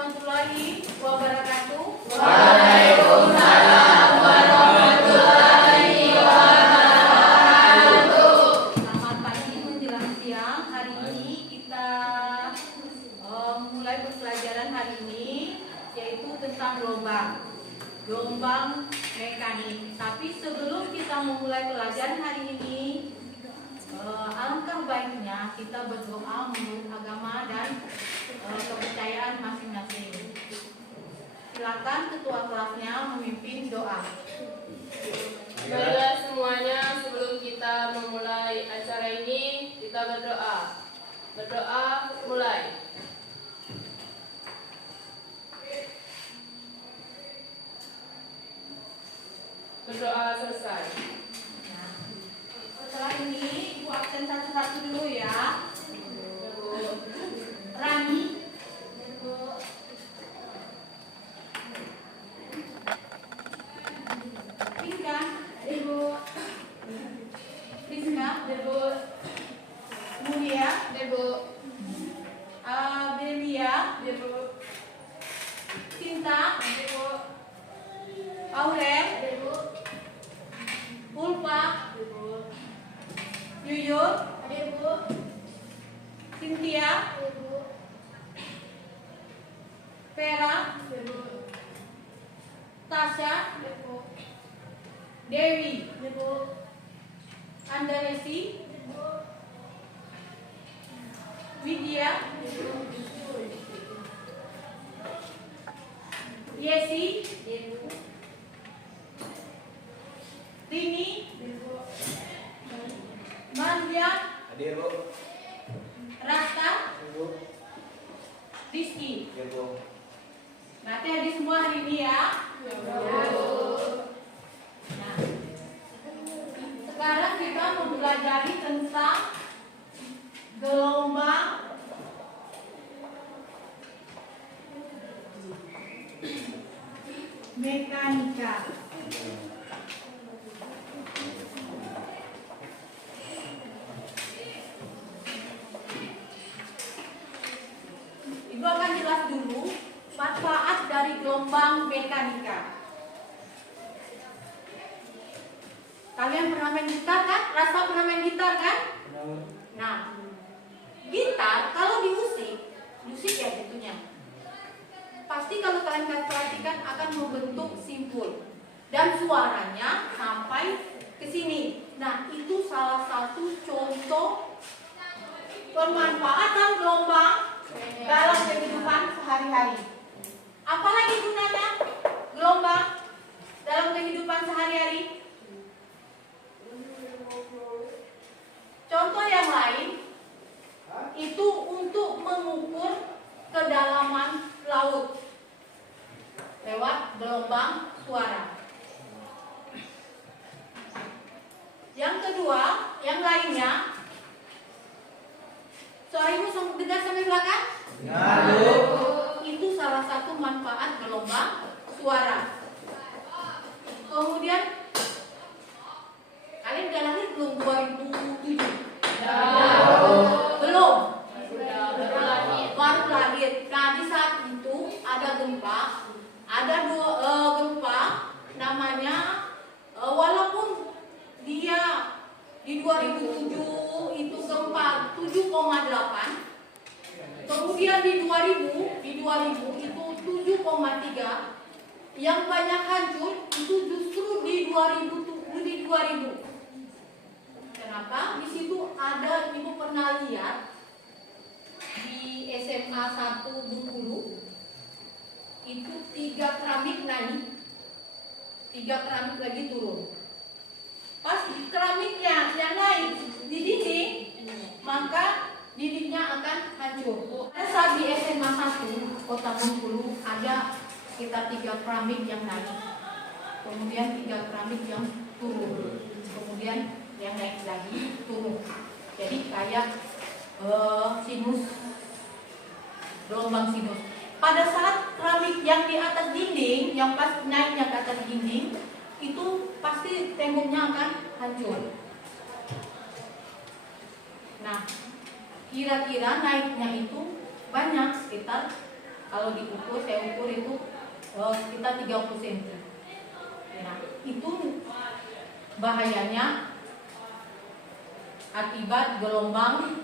warahmatullahi wabarakatuh. Waalaikumsalam warahmatullahi wabarakatuh. Selamat pagi menjelang siang. Hari ini kita mulai pembelajaran hari ini yaitu tentang gelombang mekanik. Tapi sebelum kita memulai pelajaran hari ini, alangkah baiknya kita berdoa menurut agama dan kepercayaan masing-masing. Silakan ketua kelasnya memimpin doa. Marilah semuanya, sebelum kita memulai acara ini, kita berdoa. Berdoa mulai. Berdoa selesai. Nah, setelah ini Ibu absen satu-satu dulu ya. Rani, Rizka, Ibu, Rizka, Ibu, Mulia, Ibu, Belia, Ibu, Cinta, Ibu, Aurel, Ibu, Ulfa, Ibu, Yuyun, Ibu, Cynthia, Ibu, Vera, Ibu, Tasya, Ibu, Dewi, Ibu, Andaresi, Widya, Yesi, Rini, Maria, Hadir, Bu. Rasta, Bu. Rizky. Ya, Bu. Berarti hadir semua hari ini ya. Nah, sekarang kita mempelajari tentang gelombang mekanika. Ibu akan jelas dulu manfaat dari gelombang mekanika. Kalian pernah main gitar kan? Rasa pernah main gitar kan? Nah, gitar kalau diusik ya gitunya. Pasti kalau kalian perhatikan akan membentuk simpul dan suaranya sampai ke sini. Nah, itu salah satu contoh pemanfaatan gelombang dalam kehidupan sehari-hari. Apalagi gunanya gelombang dalam kehidupan sehari-hari? Contoh yang lain itu untuk mengukur kedalaman laut lewat gelombang suara. Yang kedua, yang lainnya, suara ibu dengar sampai belakang? Itu salah satu manfaat gelombang suara. Kemudian kalian udah lahir belum 2007? Belum? Baru lahir. Nah, di saat itu ada gempa. Ada gempa namanya walaupun dia di 2007 itu gempa 7,8. Kemudian di 2000 itu 7,3. Yang banyak hancur itu justru di 2000. Kenapa? Di situ ada, ibu pernah lihat di SMA 1 Bengkulu itu 3 keramik naik, 3 keramik lagi turun. Pas keramiknya yang naik di dinding, maka dindingnya akan hancur. Saat di SMA 1 Kota Bengkulu ada sekitar 3 keramik yang naik, kemudian 3 keramik yang turun, kemudian yang naik lagi turun. Jadi kayak sinus, gelombang sinus. Pada saat keramik yang di atas dinding, yang pas naiknya ke atas dinding, itu pasti temboknya akan hancur. Nah, kira-kira naiknya itu banyak, sekitar Kalau diukur, saya ukur itu sekitar 30 cm. Nah, itu bahayanya akibat gelombang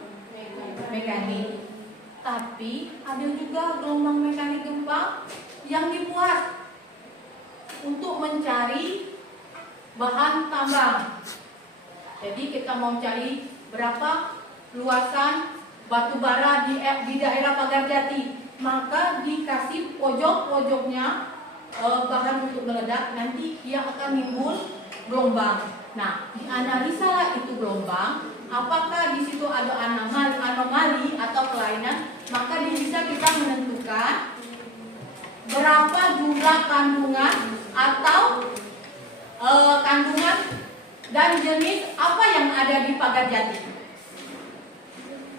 mekanik. Tapi ada juga gelombang mekanik gempa yang dibuat untuk mencari bahan tambang. Jadi kita mau cari berapa luasan batu bara di daerah Pagarjati, maka dikasih pojok-pojoknya bahan untuk meledak, nanti dia akan timbul gelombang. Nah, dianalisa itu gelombang, apakah di situ ada anomali atau kelainan, maka bisa kita menentukan berapa jumlah kandungan atau kandungan dan jenis apa yang ada di Pagarjati.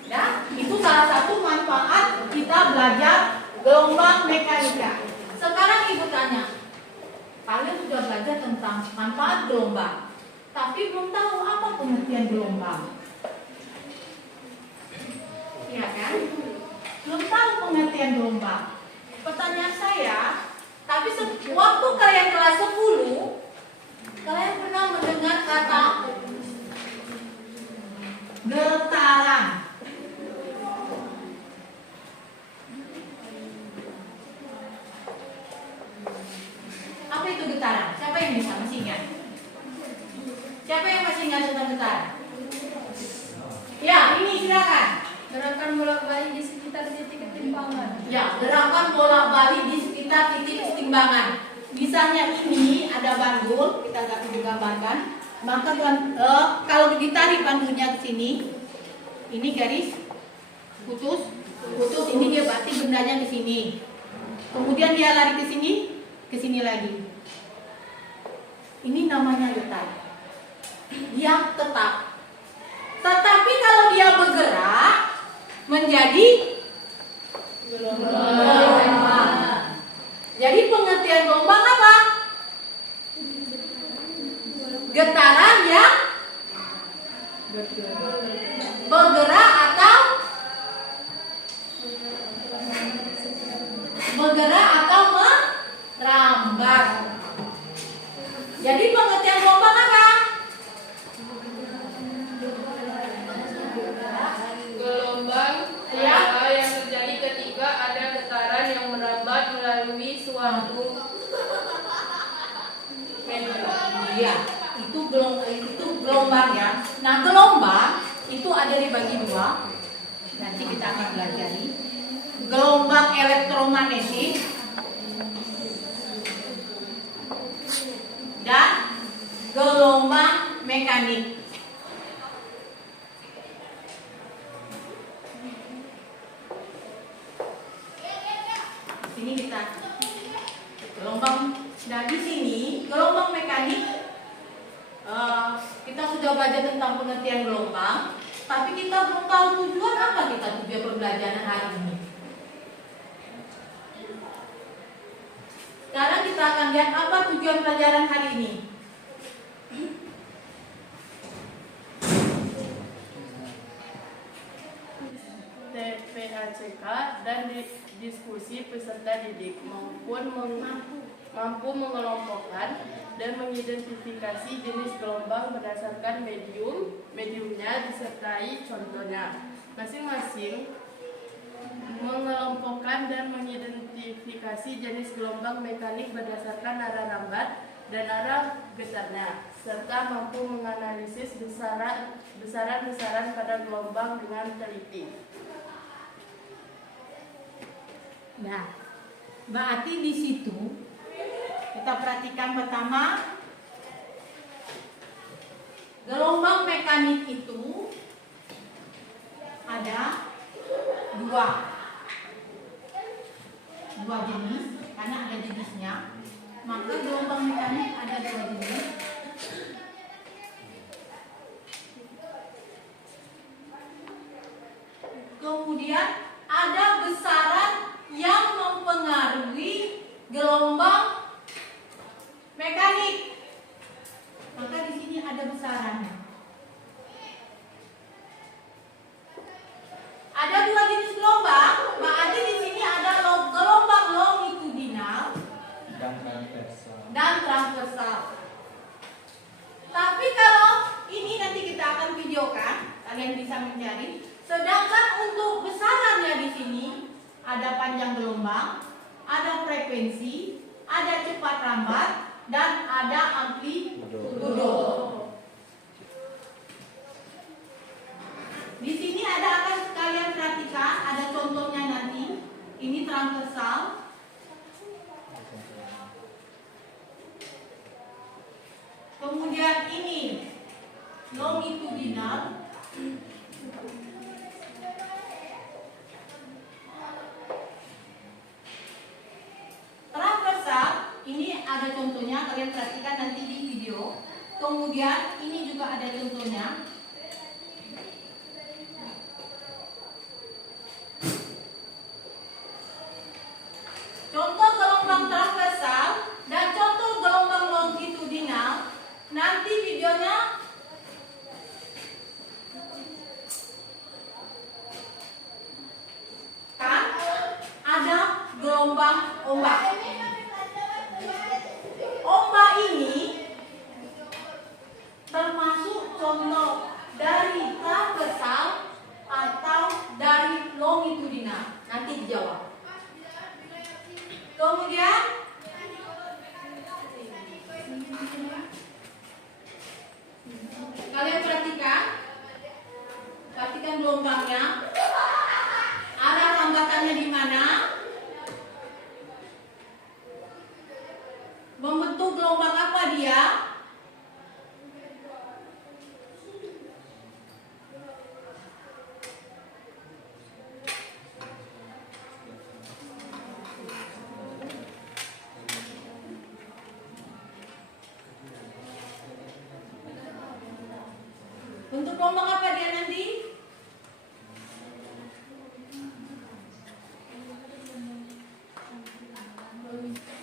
Ya, itu salah satu manfaat kita belajar gelombang mekanika. Sekarang ibu tanya, kalian sudah belajar tentang manfaat gelombang, tapi belum tahu apa pengertian gelombang. Iya kan? Belum tahu pengertian gelombang. Pertanyaan saya, tapi waktu kalian kelas 10, kalian pernah mendengar kata getaran? Apa itu getaran? Siapa yang bisa masih ingat? Siapa yang masih ingat tentang getaran? Ya, ini silakan. Gerakan bolak-balik di sekitar titik ketimpangan. Ya, gerakan bolak-balik di sekitar titik kesetimbangan. Misalnya ini ada bandul, kita akan digambarkan. Maka kalau ditarik bandulnya ke sini, ini garis putus, ini dia berarti bendanya ke sini. Kemudian dia lari ke sini lagi. Ini namanya getar. Dia tetap. Tetapi kalau dia bergerak menjadi gelombang. Jadi pengertian gelombang apa? Getaran yang bergerak atau merambat. Jadi pengertian gelombang apa? Gelombang adalah yang terjadi ketika ada getaran yang merambat melalui suatu medium. Iya, itu gelombang ya. Nah, gelombang itu ada dibagi dua. Nanti kita akan pelajari. Gelombang elektromagnetik dan gelombang mekanik. Sini kita gelombang. Nah, di sini gelombang mekanik kita sudah belajar tentang pengertian gelombang, tapi kita belum tahu tujuan apa kita tujuan pembelajaran hari ini. Sekarang kita akan lihat apa tujuan pelajaran hari ini. TPACK dan diskusi peserta didik mampu mengelompokkan dan mengidentifikasi jenis gelombang berdasarkan mediumnya disertai contohnya. Masing-masing mengelompokkan dan mengidentifikasi jenis gelombang mekanik berdasarkan arah rambat dan arah getarnya, serta mampu menganalisis besaran-besaran pada gelombang dengan teliti. Nah, berarti di situ kita perhatikan pertama, gelombang mekanik itu ada dua jenis, karena ada jenisnya. Maka gelombang mekanik ada dua jenis. Kemudian ada besaran yang mempengaruhi gelombang mekanik. Maka di sini ada besarannya. Ada dua jenis gelombang, berarti di sini ada gelombang gelombang, ada frekuensi, ada cepat lambat, dan ada amplitudo. Di sini akan kalian perhatikan, ada contohnya nanti. Ini transversal. Kemudian ini longitudinal. Transversal, ini ada contohnya, kalian perhatikan nanti di video. Kemudian ini juga ada contohnya. Contoh gelombang transversal dan contoh gelombang longitudinal. Nanti videonya kan ada gelombang ombak. Ombak ini termasuk contoh dari transversal atau dari longitudinal. Nanti dijawab. Kemudian kalian perhatikan gelombangnya, arah hambatannya di mana, membentuk gelombang apa dia. Untuk gelombang apa dia nanti?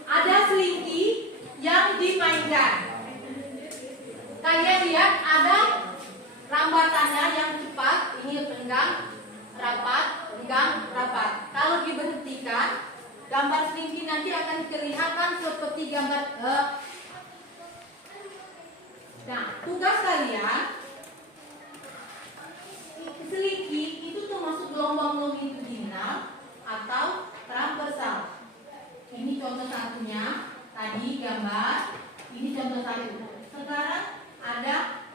Ada selingki yang dimainkan. Kalian lihat ada rambatannya yang cepat. Ini renggang, rapat, renggang, rapat. Kalau diberhentikan, gambar selingki nanti akan kelihatan seperti gambar. Nah, tugas kalian, selingki itu termasuk gelombang longitudinal atau transversal. Ini contoh satunya, tadi gambar, ini contoh satu. Sekarang ada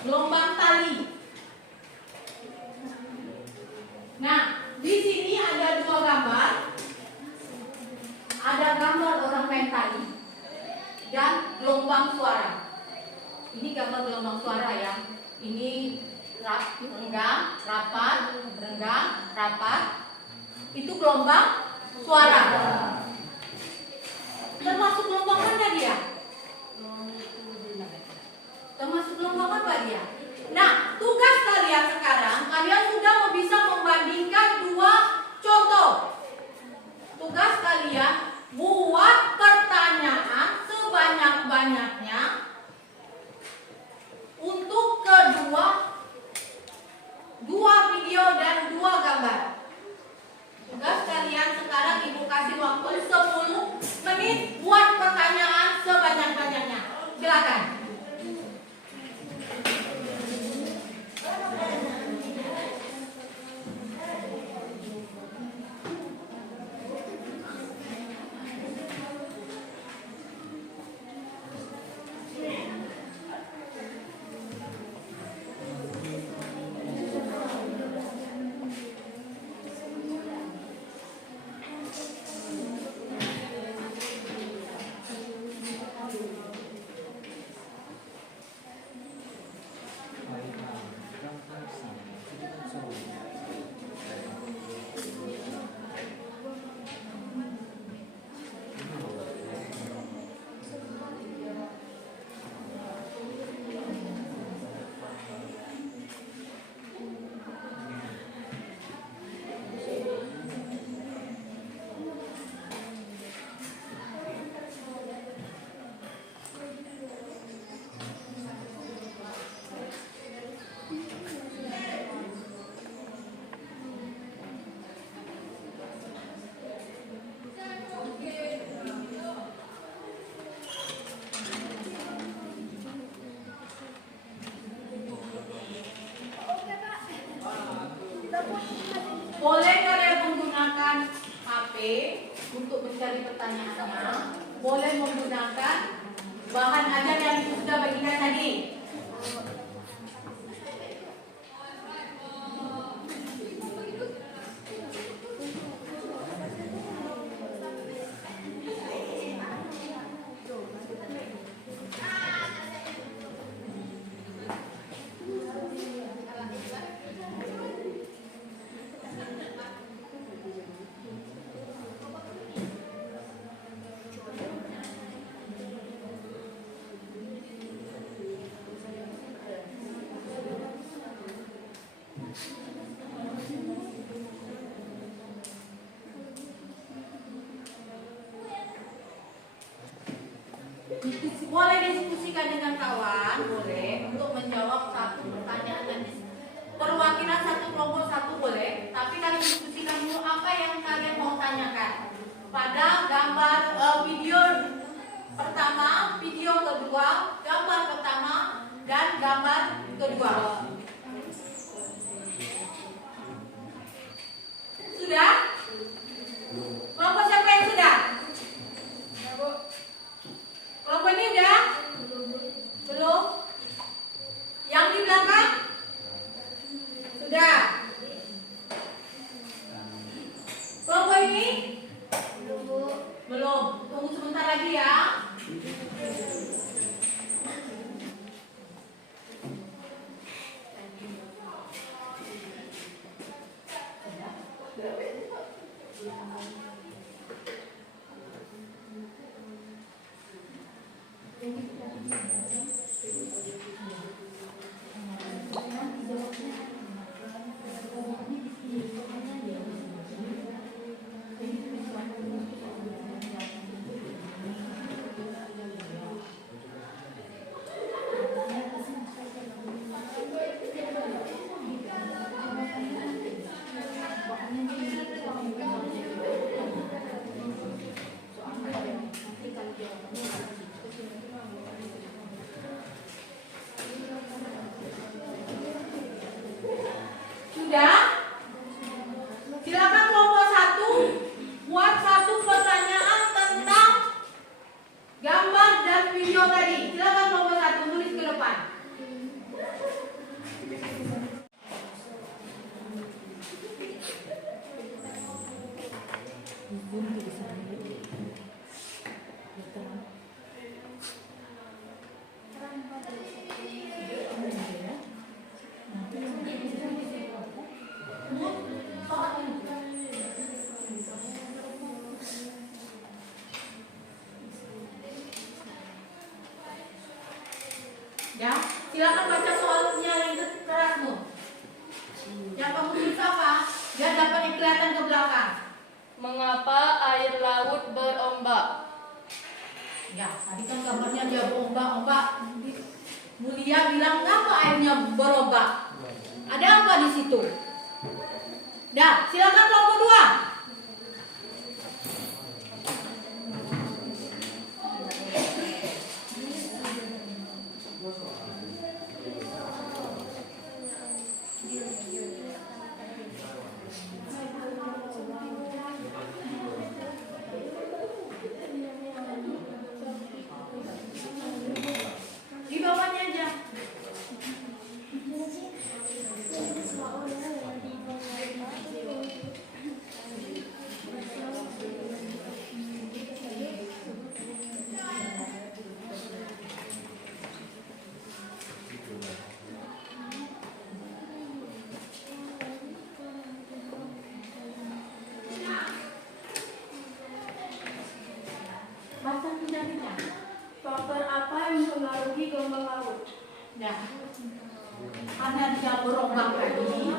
gelombang tali. Nah, di sini ada dua gambar. Ada gambar orang main tali dan gelombang suara. Ini gambar gelombang suara ya. Ini renggang, rapat, renggang, rapat. Itu gelombang suara. Termasuk gelombang mana dia? Termasuk gelombang apa dia? Nah, tugas kalian sekarang, kalian sudah bisa membandingkan dua contoh. Tugas kalian buat pertanyaan sebanyak-banyaknya untuk dua video dan dua gambar. Tugas kalian sekarang ibu kasih waktu 10 menit buat pertanyaan sebanyak-banyaknya. Silakan. untuk mencari pertanyaannya. Boleh menggunakan bahan ajar yang sudah bagikan tadi. Boleh diskusikan dengan kawan, boleh untuk menjawab satu pertanyaan dan perwakilan satu kelompok satu boleh. Tapi kalian diskusikan dulu apa yang kalian mau tanyakan pada gambar video pertama, video kedua, gambar pertama dan gambar kedua. Sudah? Kelompok siapa yang sudah? Kelompok ini udah? Belum? Yang di belakang? Sudah? Kelompok ini? Belum. Tunggu sebentar lagi ya. Sudah? Silakan kelompok satu buat satu pertanyaan tentang gambar dan video tadi. Silakan kelompok satu tulis ke depan. Ya, silakan baca soalnya yang terasmu. Yang kamu tulis apa? Biar dapat yang kelihatan ke belakang. Mengapa air laut berombak? Ya, tadi kan gambarnya dia berombak-ombak. Mulia bilang kenapa airnya berombak? Ada apa di situ? Dah, silakan kelompok dua. Di bawahnya aja. Baca tidak. Faktor apa yang mempengaruhi gelombang laut? Nah, karena dia berombak tadi,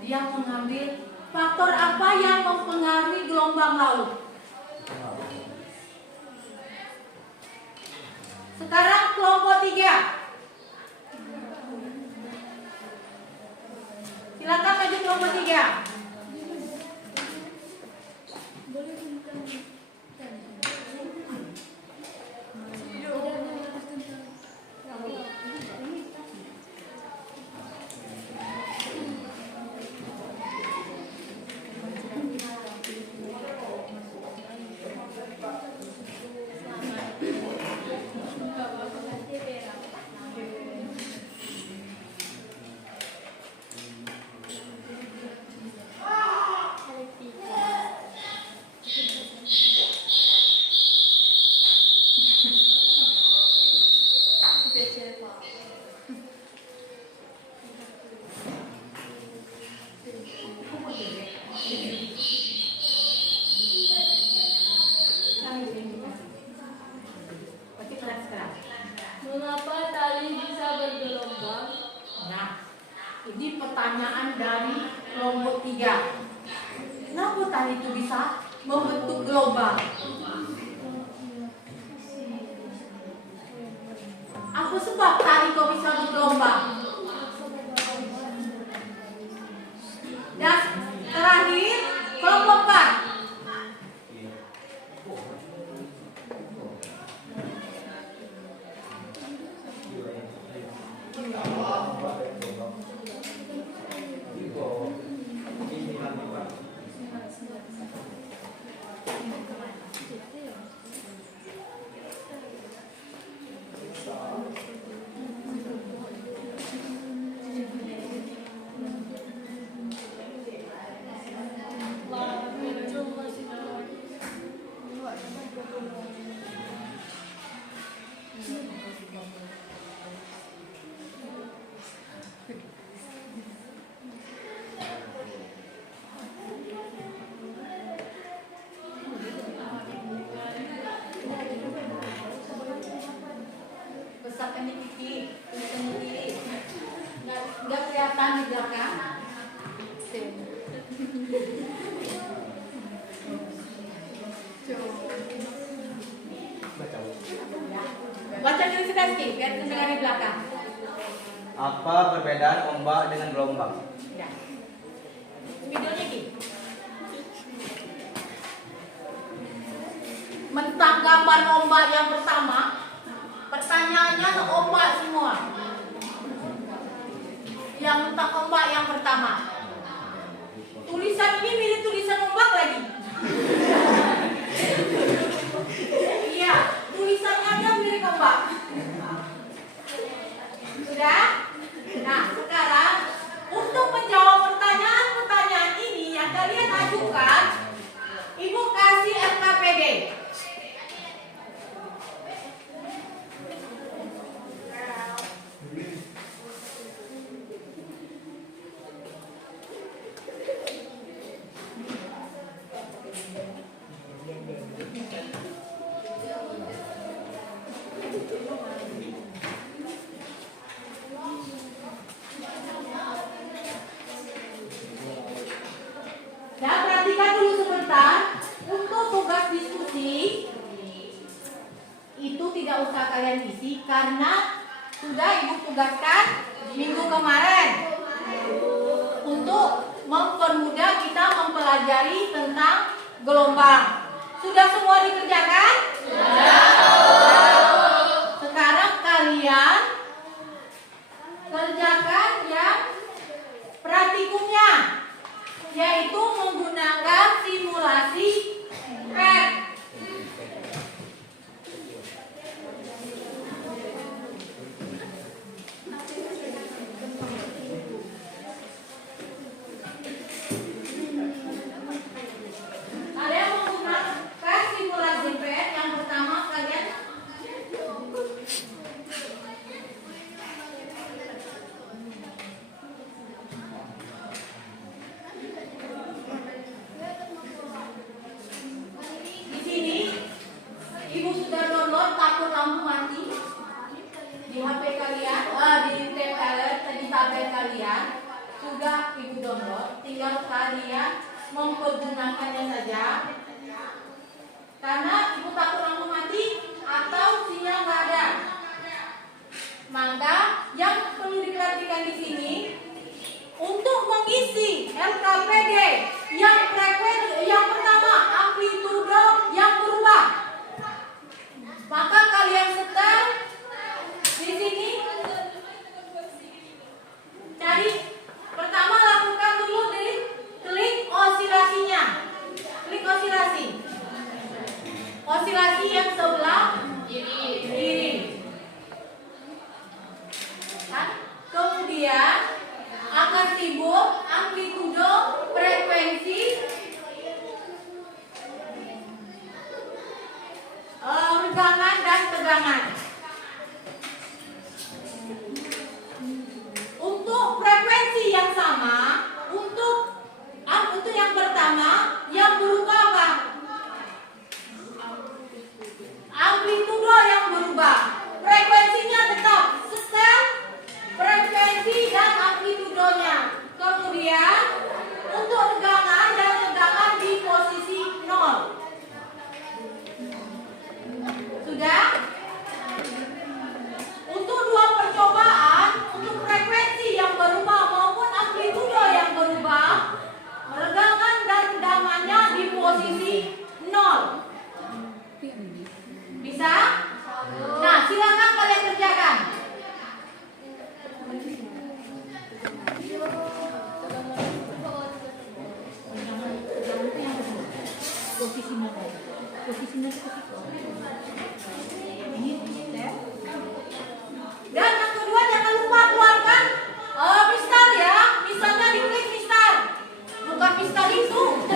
dia mengambil faktor apa yang mempengaruhi gelombang laut. Sekarang kelompok 3. Silakan maju kelompok 3. tali itu bisa membentuk gelombang? Apa sebab tali kok bisa bergelombang? Dan terakhir, kelompok 4. Besarkan di pipi, nggak kelihatan di belakang. Baca klasifikasi biar terdengar di belakang. Apa perbedaan ombak dengan gelombang? Ya. Videonya gini. Mentang gambar ombak yang pertama, pertanyaannya ombak semua. Yang mentang ombak yang pertama. Tulisan ini mirip tulisan ombak lagi. Iya, tulisannya aja mirip ombak. Sudah? Nah, sekarang untuk menjawab pertanyaan-pertanyaan ini yang kalian ajukan, Ibu kasih RKPD. Ya, perhatikan dulu sebentar. Untuk tugas diskusi itu tidak usah kalian isi karena sudah Ibu tugaskan minggu kemarin untuk mempermudah kita mempelajari tentang gelombang. Sudah semua dikerjakan? Sekarang kalian kerjakan yang praktikumnya, yaitu menggunakan simulasi PET. Kalian menggunakan simulasi PET yang pertama kalian di sini Ibu sudah download takut lampu mati di HP kalian, di tablet kalian sudah Ibu download, tinggal kalian mempergunakannya saja. Karena Ibu takut lampu mati atau sinyal nggak ada. Maka yang perlu diperhatikan di sini untuk mengisi LKPD yang frekuensi yang pertama amplitudo yang berubah. Maka kalian setel di sini. Cari pertama lakukan dulu di klik osilasinya. Klik osilasi. Osilasi yang sebelah kiri. Kan? Kemudian akan timbul amplitudo, frekuensi, Dan yang kedua jangan lupa keluarkan mistar ya. Mistarnya diklik mistar. Bukan mistar itu.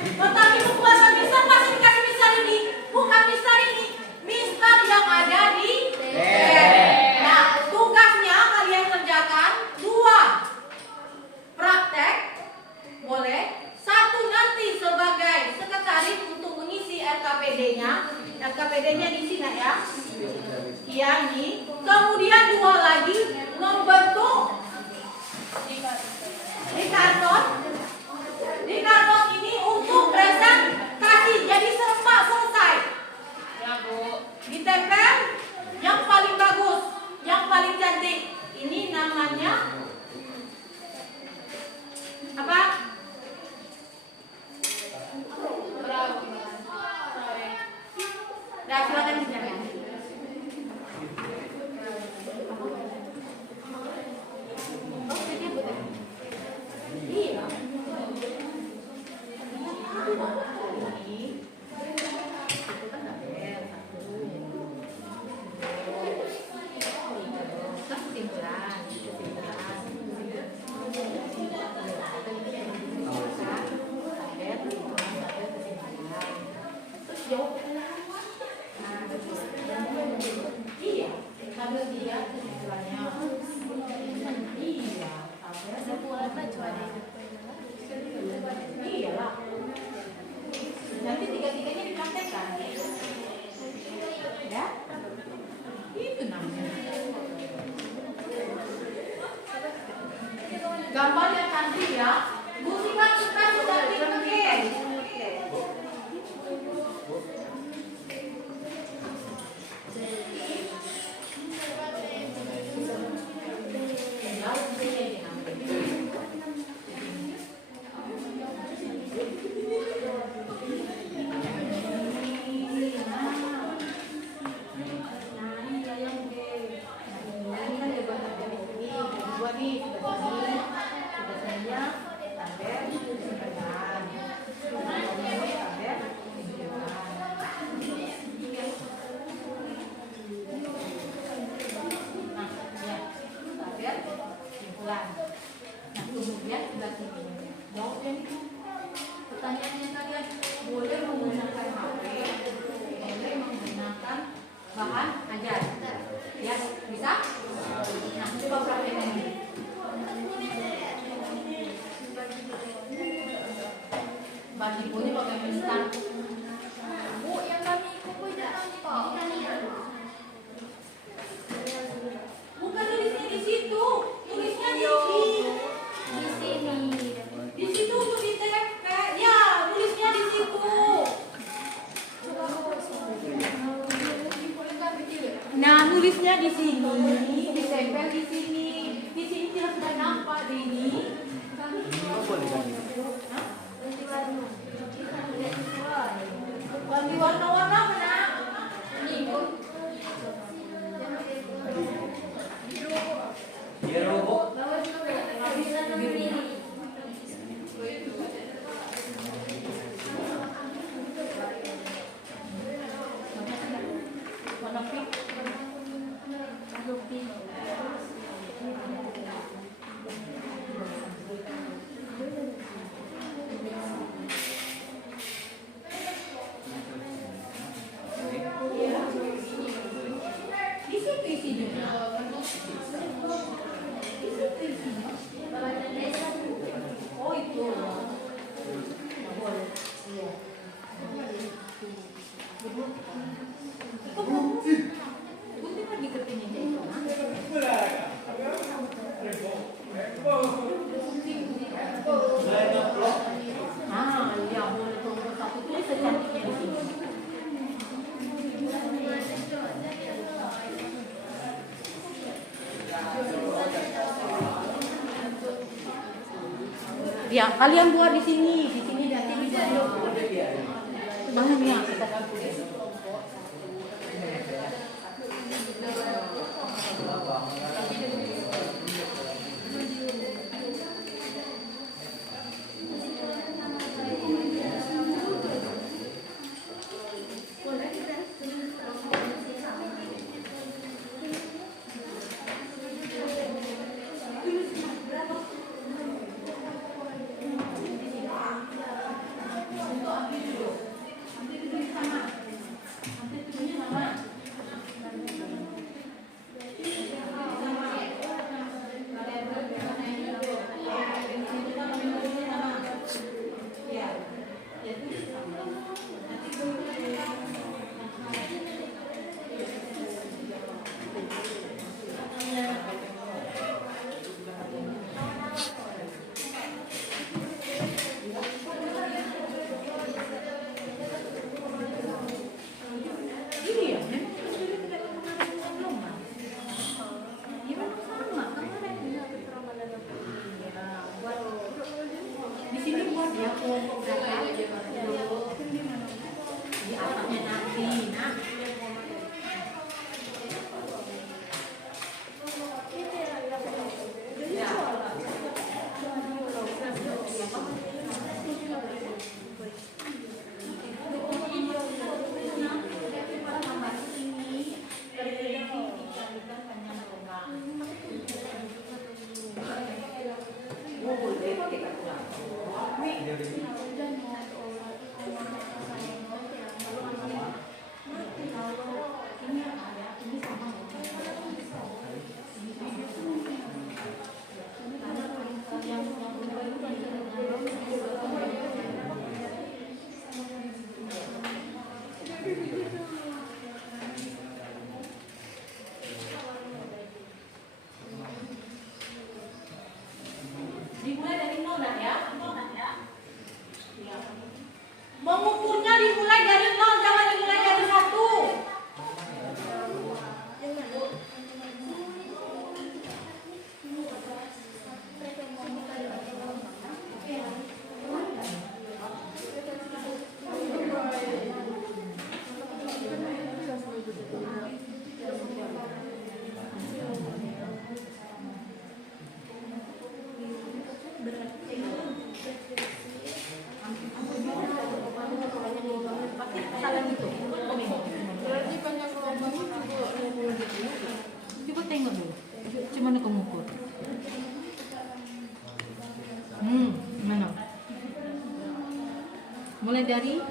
Tetapi keluarkan mistar pasti dikasih mistar ini. Bukan mistar ini. Mistar yang ada di Nah, tugasnya kalian kerjakan 2 praktek. Boleh. 1 nanti sebagai sekretaris untuk mengisi RKPD-nya. RKPD-nya diisi nggak ya? Iya nih. Kemudian 2 lagi membentuk di karton. Di karton ini untuk presentasi. Jadi serempak selesai. Ya, Bu. Ditempel yang paling bagus, yang paling cantik. Ini namanya apa? Nah, silakan dinyalakan. Iya. Iya, sambil dia kesimpulannya. Iya, iya lah. Nanti tiga-tiganya dipraktekkan. Ya, itu namanya. Gambar yang cantik ya. Musiman kita sudah klik. Pertanyaannya kalian boleh menggunakan HP, boleh menggunakan bahan ajar, ya bisa? Nah, coba praktekkan ini. Bagi boleh pakai instan. Bu, yang kami kumpul jangan nampak. Bukan tulisnya di situ, tulisnya di sini. Di situ untuk ditempel. Ya, tulisnya di situ. Nah, tulisnya di sini, ditempel di sini. Di sini tidak sudah nampak di ini. Ganti warna-warna mana? Ini. Biru, Bu. Warna pink. Di situ isinya. Oh itu. Nggak boleh. Iya. Gunting lagi kepingin itu. Ah, iya boleh tunggu satu tulis secantiknya di sini. Ya, kalian buat di sini nanti bisa bahannya. Yang kelompok berapa? Di atasnya nanti, nah. Dimulai dari nol dah ya. Mengukurnya dimulai dari nol, jangan dimulai dari 1. Coba tengok dulu, cuma nak mengukur. Mana? Mulai dari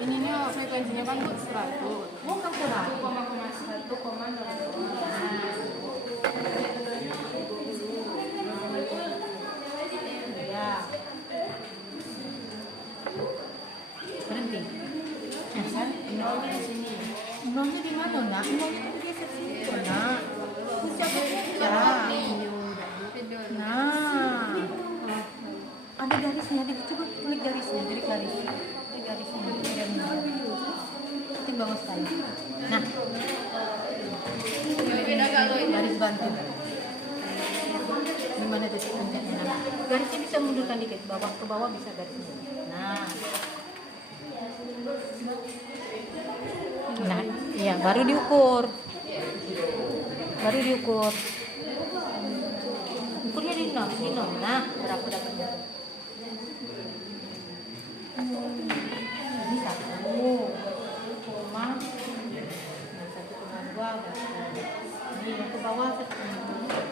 Ini frekuensinya kan 100. bukan kurang. 1,1,0. Ya. Berhenti. Ya kan? Nolnya di sini. Nolnya di mana, Nak? Nolnya kan geser situ, Nak. Ya. Nah. Ada garisnya, coba klik garisnya, jadi garis. Ini garisnya, dari nol. Ketik bawah sekali. Nah. Beda gak lo ini? Garis bantu. Gimana titik puncaknya? Nah, garisnya bisa mundurkan dikit, bawah ke bawah bisa garisnya. Nah. Nah, iya, baru diukur. Ukurnya di nol. Nah, berapa dapatnya? Ini 1,2. Ini yang ke bawah 1,2.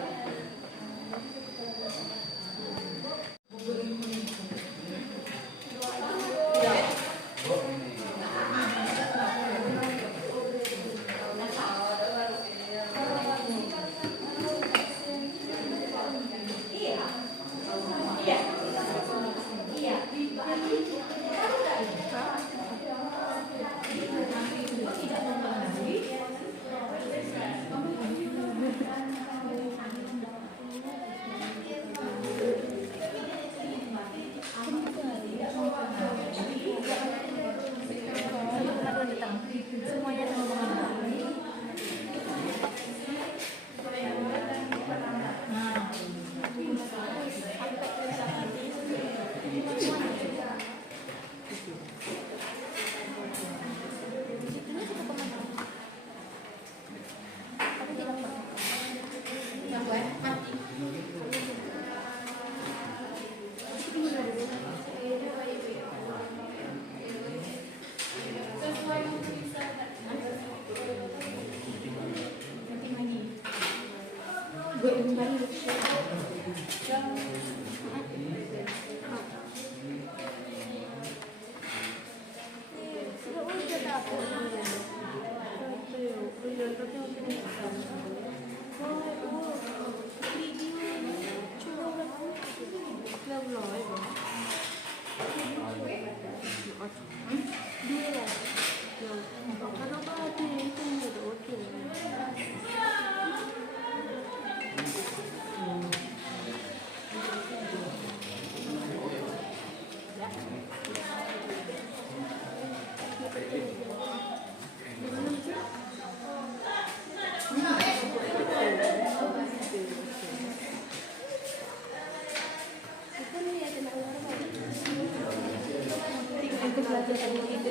Aku belajar tadi itu.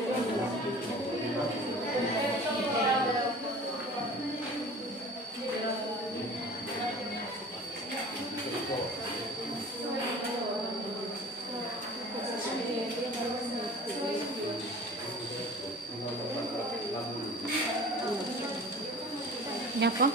Nyapa?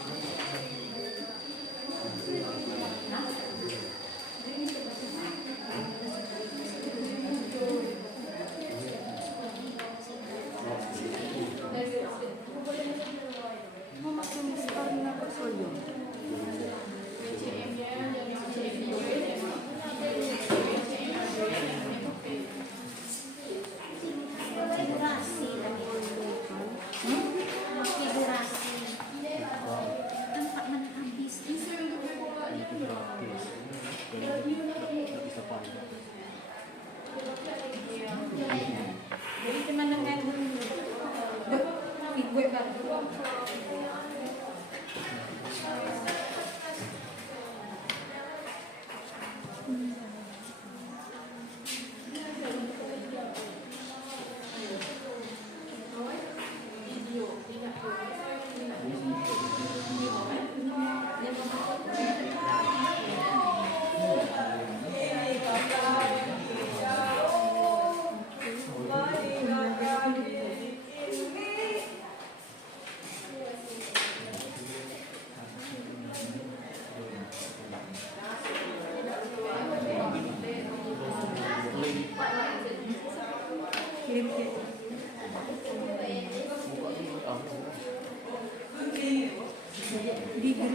Di grup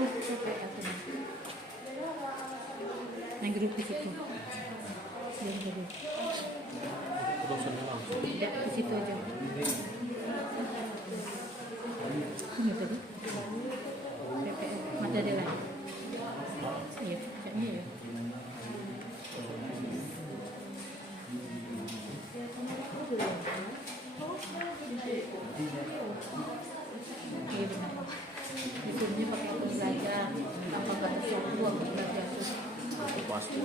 yang grup di situ. Tidak di situ aja. Ini tadi. Mata dia lah. Iya, kayaknya ya. Iya benar. Disini pakai belajar apa bahasa gua belajar pasti.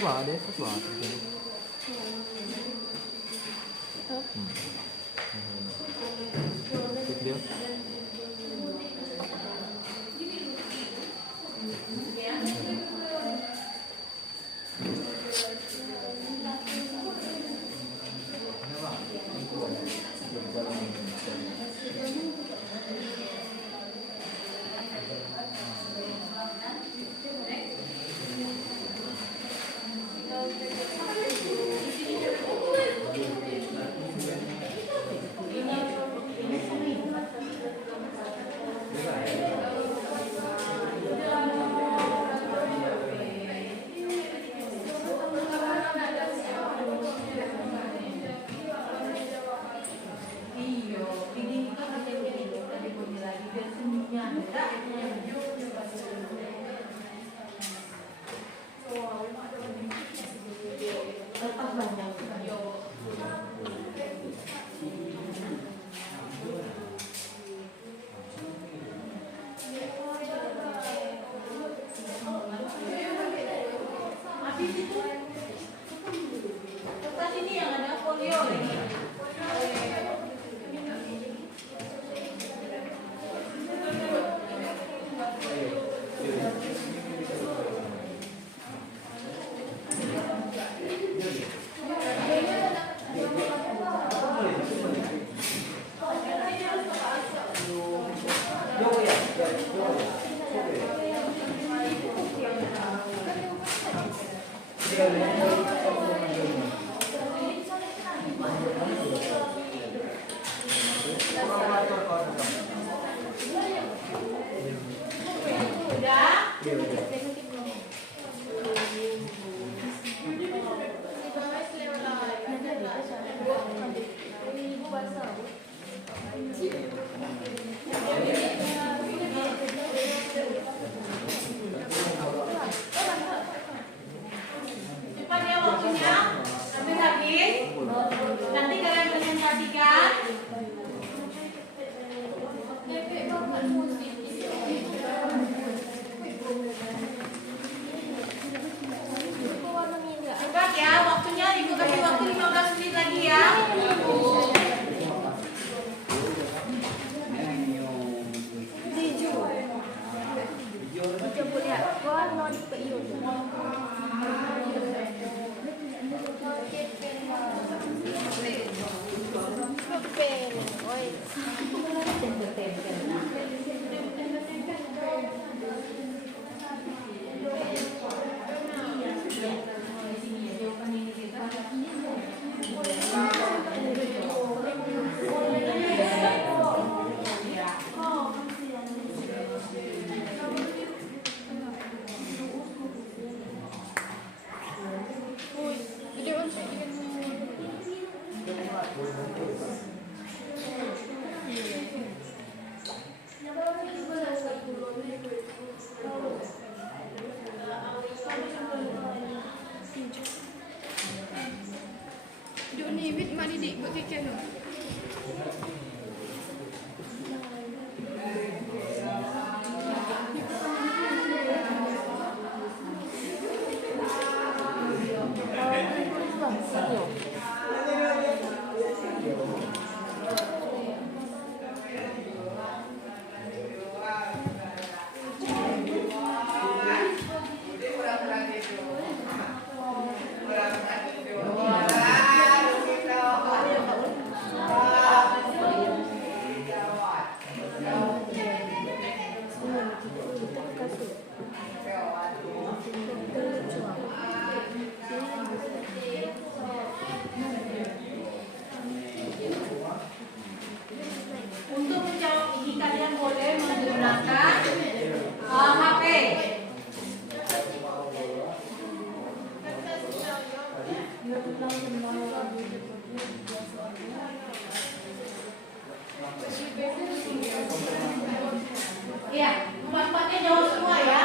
Ada sesuatu. Dia. Kertas ini yang ada folio ini. Cepat ya waktunya, sampai habis. Nanti kalian presentasikan. Cepat ya, waktunya Ibu kasih waktu 15 menit lagi ya. Untuk menjawab ini kalian boleh menggunakan HP. Iya, empat-empatnya jawab semua ya.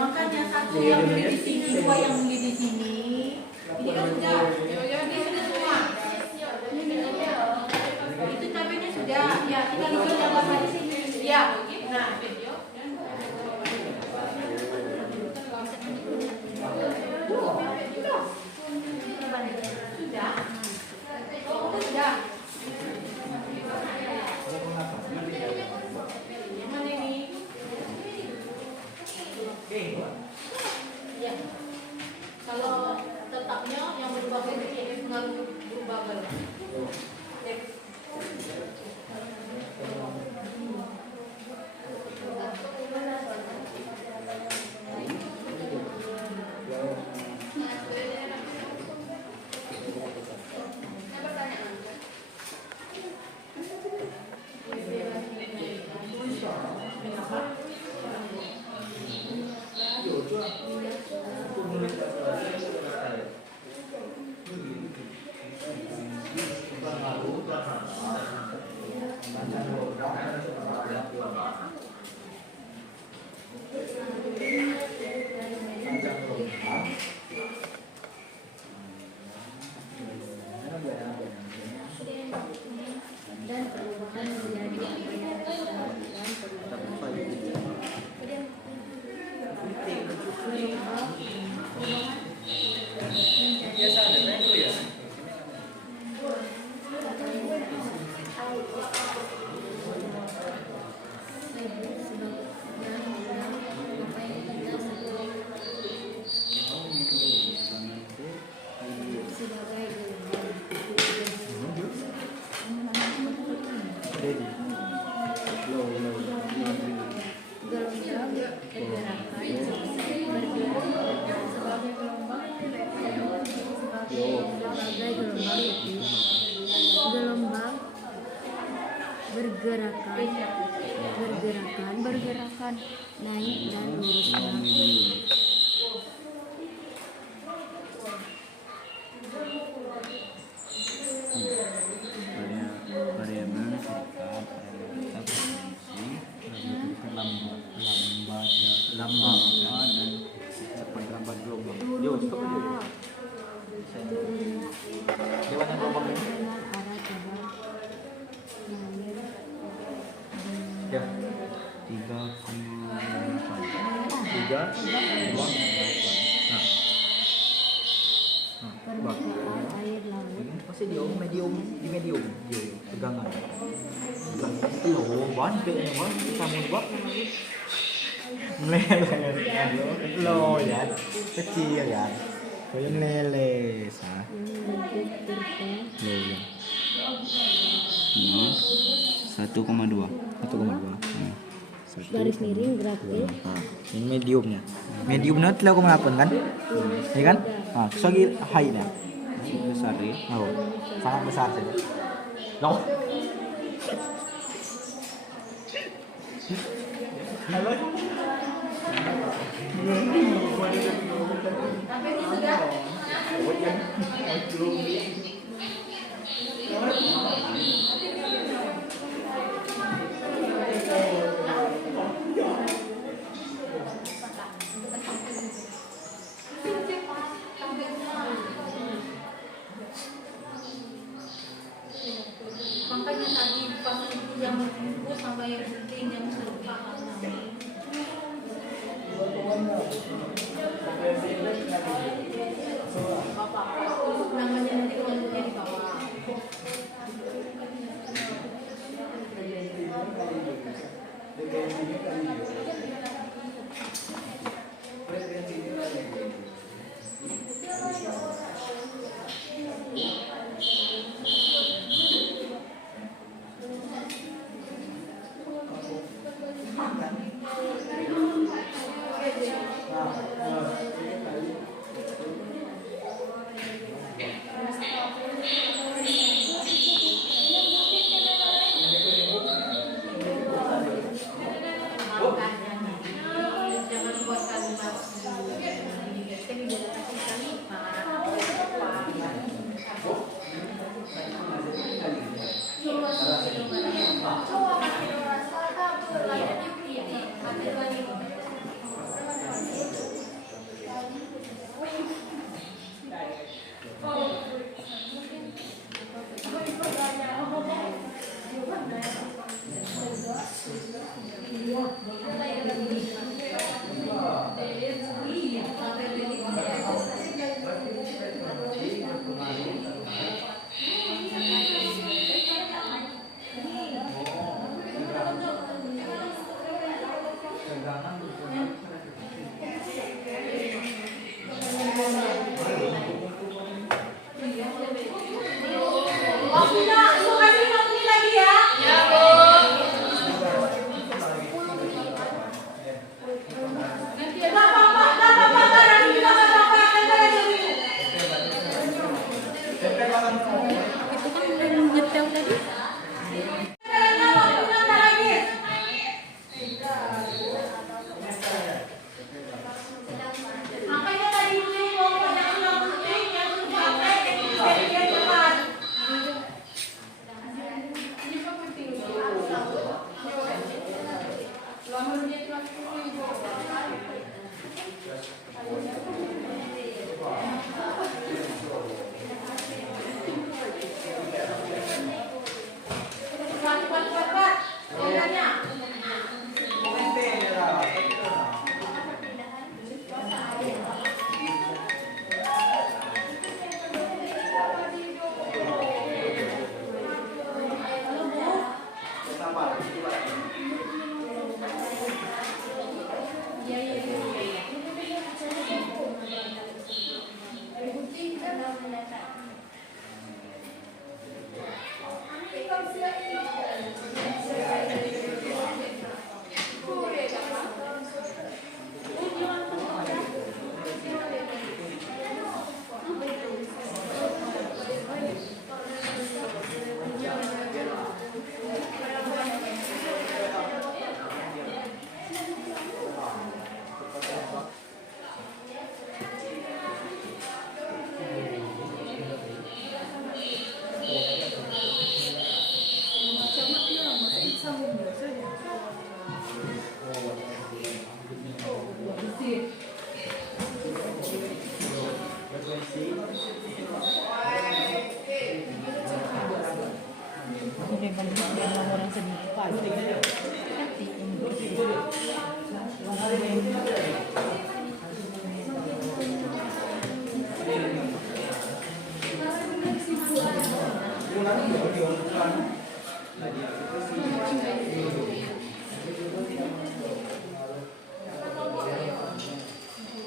Makanya satu yang beli di sini, dua yang beli di sini. Ini kan sudah, ini sudah semua. Itu cabenya sudah, ya kita bisa tambah lagi. Ya, nah. Sudah. Oh, sudah. Yang mana ini? Ya. Kalau tetapnya yang berubah ini pengaruh berubah kan. bergerakan, naik dan lurusnya. Variabel serta parameter frekuensi lambda dan cepat lambat gelombang. Yo, stop aja. Di mana gelombang ini? Ya. 3,8. Permukaan air laut. Pasti dia medium di medium dia tegangan. Loh, banyak kayaknya bang. Kamu buat meleleh. Loh ya, kecil ya. Kayak meleleh, sah. Loh ya. 1,2. Garis miring gratis. Ini mediumnya. Mediumnya 3,8 kan? Iya kan? Nah, terus lagi high-nya. Besar ya. Oh, sangat besar sih. Loh. Halo. Tapi ini sudah makanya tadi pas yang buku sampai yang penting yang lupa.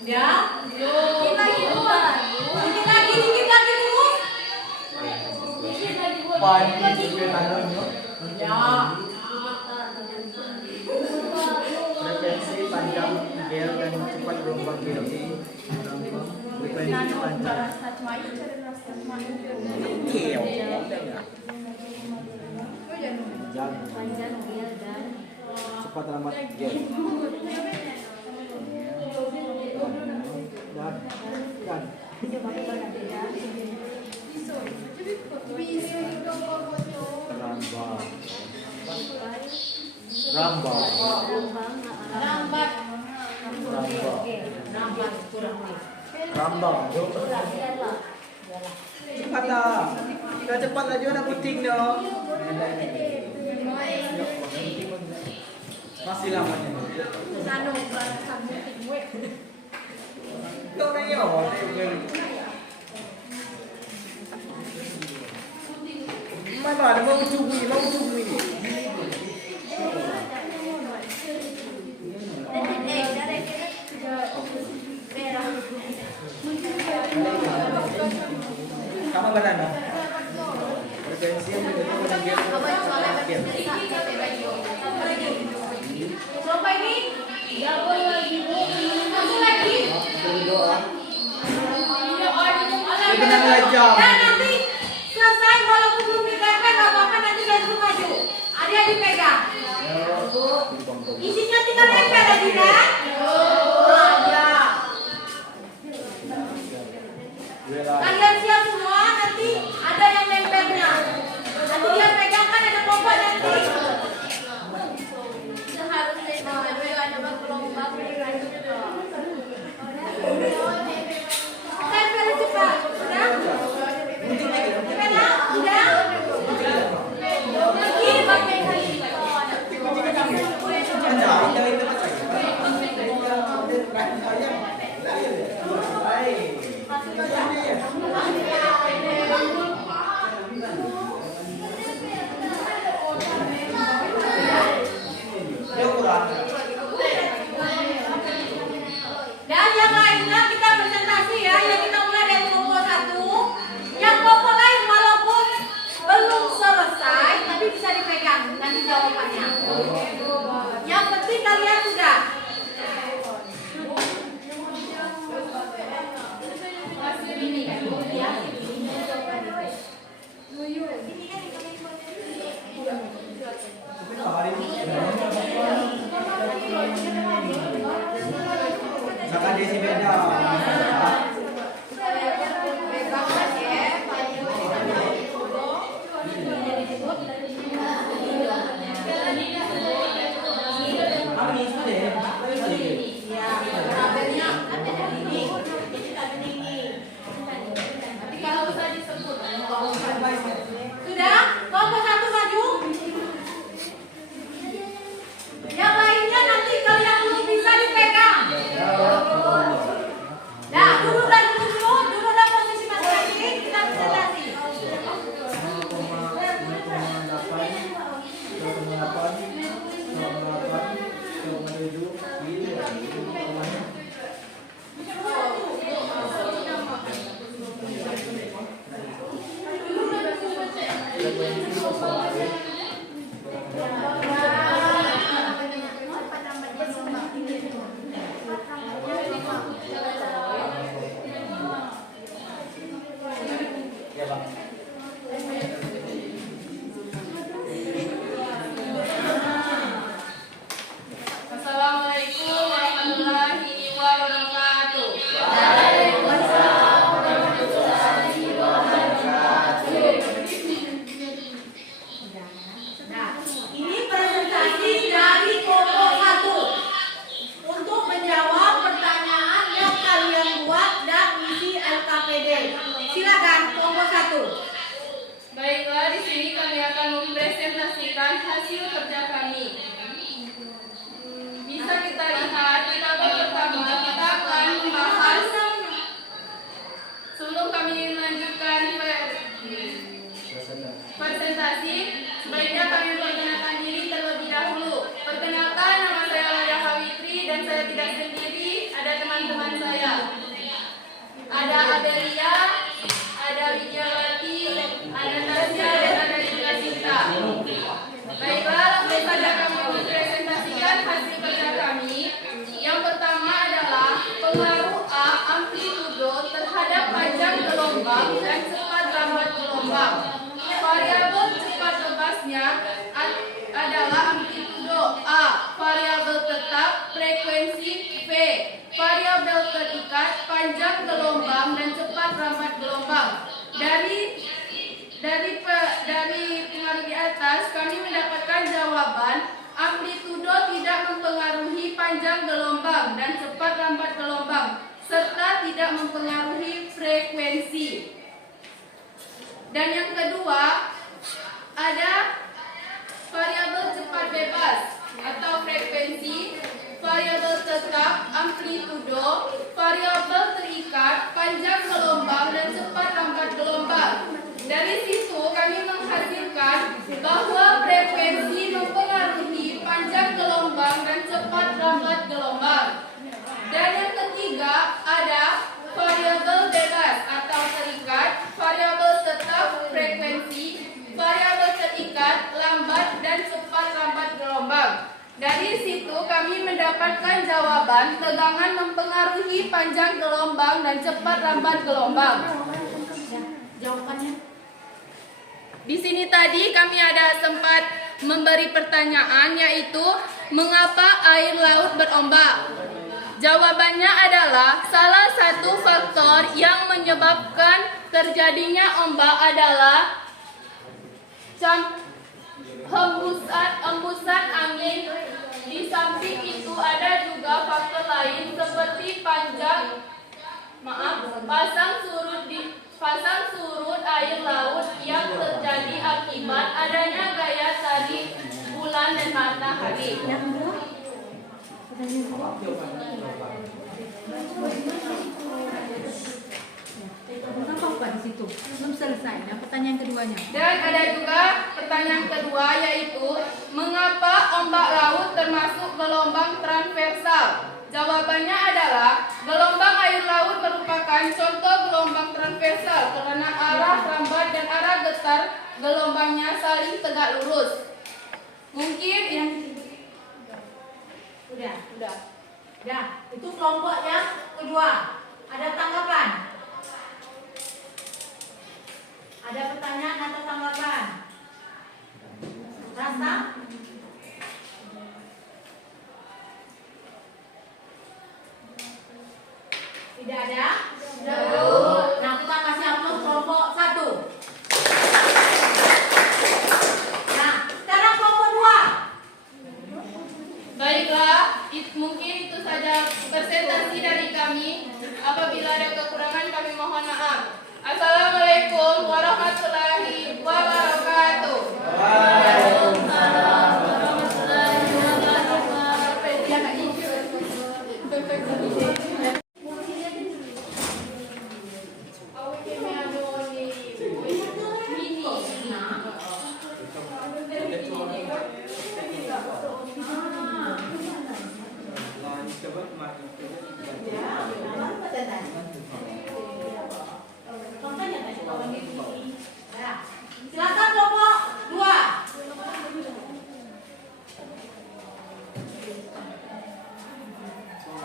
Ya, dikit lagi terus. Ya. Frekuensi panjang gel dan cepat gelombang gel. Frekuensi panjang gel. Panjang gel dan Cepat lambat gel. Dan rambang Lambat. rambang cepat lah, dah cepat lah juga nak puting dah. Masih lama ni. Kau ni yo, mana mau cubui ni. Kamu mana? Frekuensi yang begitu dengan gel. Berapa ini? Satu lagi. Benar aja. Ya nanti selesai walaupun belum dipegang nggak apa-apa, nanti langsung maju. Ada yang dipegang. Isinya tinggal nempel lagi kan? Ada. Kalian siap semua, nanti ada yang nempelnya. Nanti dia pegang kan ada pompa nanti. Tempel cepat, sudah? Tempel, udah? Lagi pakai kali. Dan yang lainnya kita presentasi ya, yang kita mulai dari kelompok 1. Yang kelompok lain walaupun belum selesai, tapi bisa dipegang nanti jawabannya. Yang penting kalian sudah. Jangan di sini beda. Sudah? Kelompok 1 maju. Yang lainnya nanti kalau yang belum bisa dipegang. Nah, duduk dan posisi masing-masing, kita presentasi. Assalamualaikum warahmatullahi wabarakatuh. Nah, ini presentasi dari kelompok 1 untuk menjawab pertanyaan yang kalian buat dan isi LKPD. Silakan kelompok 1. Baiklah, di sini kami akan mempresentasikan hasil kerja kami. Bisa kita lihat di tabel pertama kita akan membahas. Sebelum kami melanjutkan presentasi, sebaiknya kami perkenalkan diri terlebih dahulu. Perkenalkan, nama saya Laya Hawitri dan saya tidak sendiri, ada teman-teman saya. Ada Adelia, ada Widyawati, ada Tasya, dan ada juga Sinta. Baiklah, langsung saja kami mempresentasikan hasil kerja kami. Yang pertama adalah pengaruh A amplitudo terhadap panjang gelombang dan cepat lambat gelombang. Variabel cepat lepasnya adalah amplitudo A, variabel tetap frekuensi V, variabel terikat panjang gelombang dan cepat lambat gelombang. Dari pengaruh di atas kami mendapatkan jawaban amplitudo tidak mempengaruhi panjang gelombang dan cepat lambat gelombang serta tidak mempengaruhi frekuensi. Dan yang kedua ada variabel cepat bebas atau frekuensi, variabel tetap amplitudo, variabel terikat panjang gelombang dan cepat lambat gelombang. Dari situ kami menghasilkan bahwa frekuensi mempengaruhi panjang gelombang dan cepat lambat gelombang. Dan yang ketiga ada variabel bebas atau terikat, variabel tetap frekuensi, variabel terikat lambat dan cepat lambat gelombang. Dari situ kami mendapatkan jawaban tegangan mempengaruhi panjang gelombang dan cepat lambat gelombang. Jawabannya. Di sini tadi kami ada sempat memberi pertanyaan, yaitu mengapa air laut berombak? Jawabannya adalah salah satu faktor yang menyebabkan terjadinya ombak adalah hembusan angin. Di samping itu ada juga faktor lain seperti pasang surut air laut yang terjadi akibat adanya gaya tarik bulan dan matahari. Apa di situ? Belum selesai. Nah, pertanyaan keduanya. Dan ada juga pertanyaan kedua, yaitu mengapa ombak laut termasuk gelombang transversal? Jawabannya adalah gelombang air laut merupakan contoh gelombang transversal karena arah rambat dan arah getar gelombangnya saling tegak lurus. Mungkin yang Udah. Itu kelompok yang kedua. Ada tanggapan? Ada pertanyaan atau tanggapan? Rasa? Tidak ada? Nah, kita kasih aplaus kelompok 1. Nah, sekarang kelompok 2. baiklah, mungkin itu saja presentasi dari kami. Apabila ada kekurangan kami mohon maaf. Assalamualaikum warahmatullahi wabarakatuh. Waalaikumsalam warahmatullahi Silakan kelompok 2.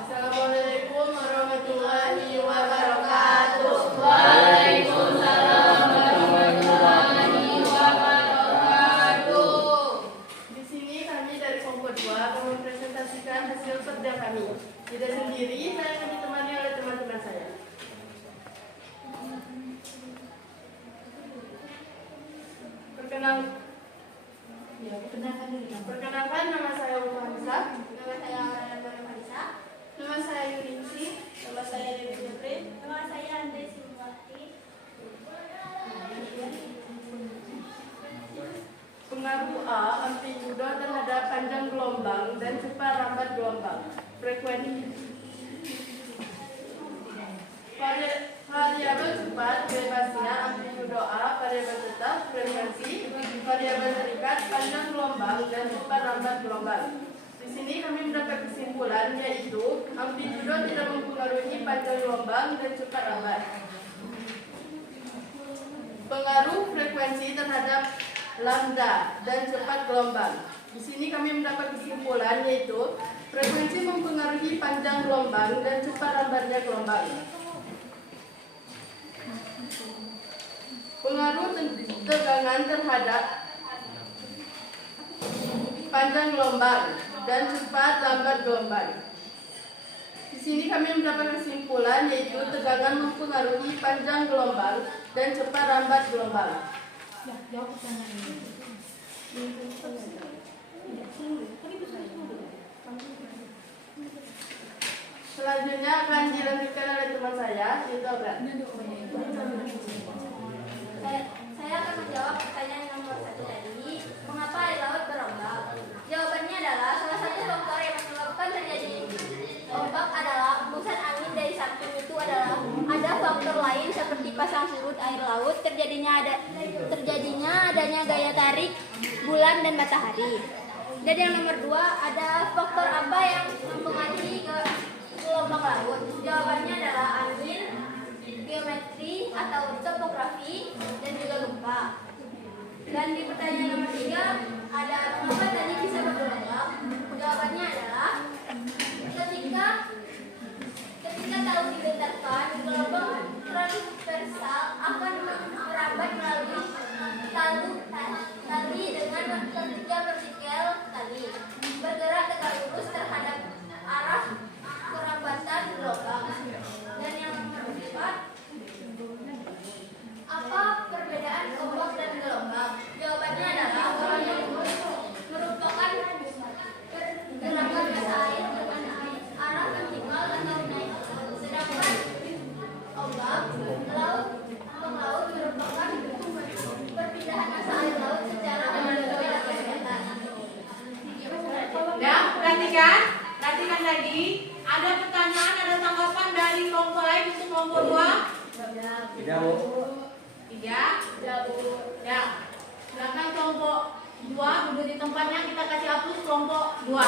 Assalamualaikum warahmatullahi wabarakatuh. Waalaikumsalam warahmatullahi wabarakatuh. Di sini kami dari kelompok 2 akan mempresentasikan hasil kerja kami. Tidak sendiri, saya akan ditemani oleh teman-teman saya. Perkenalkan, nama saya Ufa Hamzah. Nama saya Nana Marisa. Nama saya Yuningsi. Nama saya Dewi Jepri. Nama saya Andre Silvati. Pengaruh A amplitudo terhadap panjang gelombang dan cepat lambat gelombang. Frekuensi. Variabel cepat bebasnya amplitudo A, variabel tetap frekuensi, variabel terikat, panjang gelombang, dan cepat lambat gelombang. Di sini kami mendapat kesimpulan yaitu amplitudo tidak mempengaruhi panjang gelombang dan cepat lambat. Pengaruh frekuensi terhadap lambda dan cepat gelombang. Di sini kami mendapat kesimpulan yaitu frekuensi mempengaruhi panjang gelombang dan cepat lambatnya gelombang. Pengaruh tegangan terhadap panjang gelombang dan cepat lambat gelombang. Di sini kami mendapat kesimpulan yaitu tegangan mempengaruhi panjang gelombang dan cepat lambat gelombang. Ya, jawab pertanyaan ini. Selanjutnya akan dilanjutkan oleh teman saya, yaitu Abra. Saya akan menjawab pertanyaan nomor 1 tadi. Mengapa air laut berombak? Jawabannya adalah salah satu faktor yang menyebabkan terjadi ombak adalah hembusan angin dari samping itu adalah ada faktor lain seperti pasang surut air laut, terjadinya adanya gaya tarik bulan dan matahari. Dan yang nomor 2 ada faktor apa yang mempengaruhi ke gelombang laut? Jawabannya adalah angin, geometri atau topografi, dan juga gempa. Dan di pertanyaan nomor 3 ada mengapa tadi bisa bergelombang? Jawabannya adalah ketika tahu digetarkan, gelombang transversal akan merambat melalui tali dengan vertikal tali bergerak tegak lurus terhadap arah kerambatan gelombang. Dan yang nomor 4, apa perbedaan ombak dan gelombang? Jawabannya adalah merupakan gerakan gas air dengan arah vertikal atau naik, sedangkan ombak laut merupakan perpindahan massa air laut secara berbeda kegiatan. Ya, perhatikan tadi ada pertanyaan, ada tanggapan dari kelompok lain untuk kelompok 2? Tidak, Bu. 3? Ya. Silakan kelompok 2 duduk di tempatnya, kita kasih aplaus kelompok 2.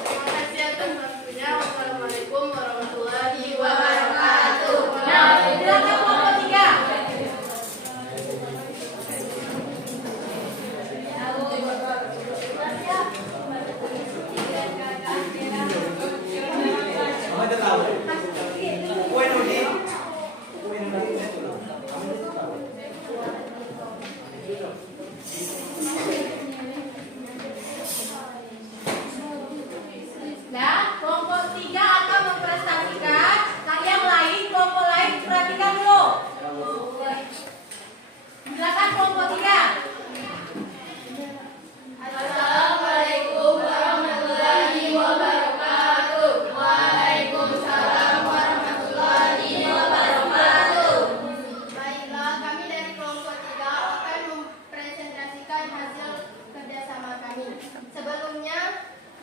Terima kasih atas waktunya. Wassalamualaikum warahmatullahi wabarakatuh. Nah, silakan kelompok 3. Nah, kelompok 3 akan mempresentasikan. Yang lain, kelompok lain perhatikan dulu. Silakan kelompok 3. Assalamualaikum warahmatullahi wabarakatuh. Waalaikumsalam warahmatullahi wabarakatuh. Baiklah, kami dari kelompok 3 akan mempresentasikan hasil kerjasama kami. Sebelumnya,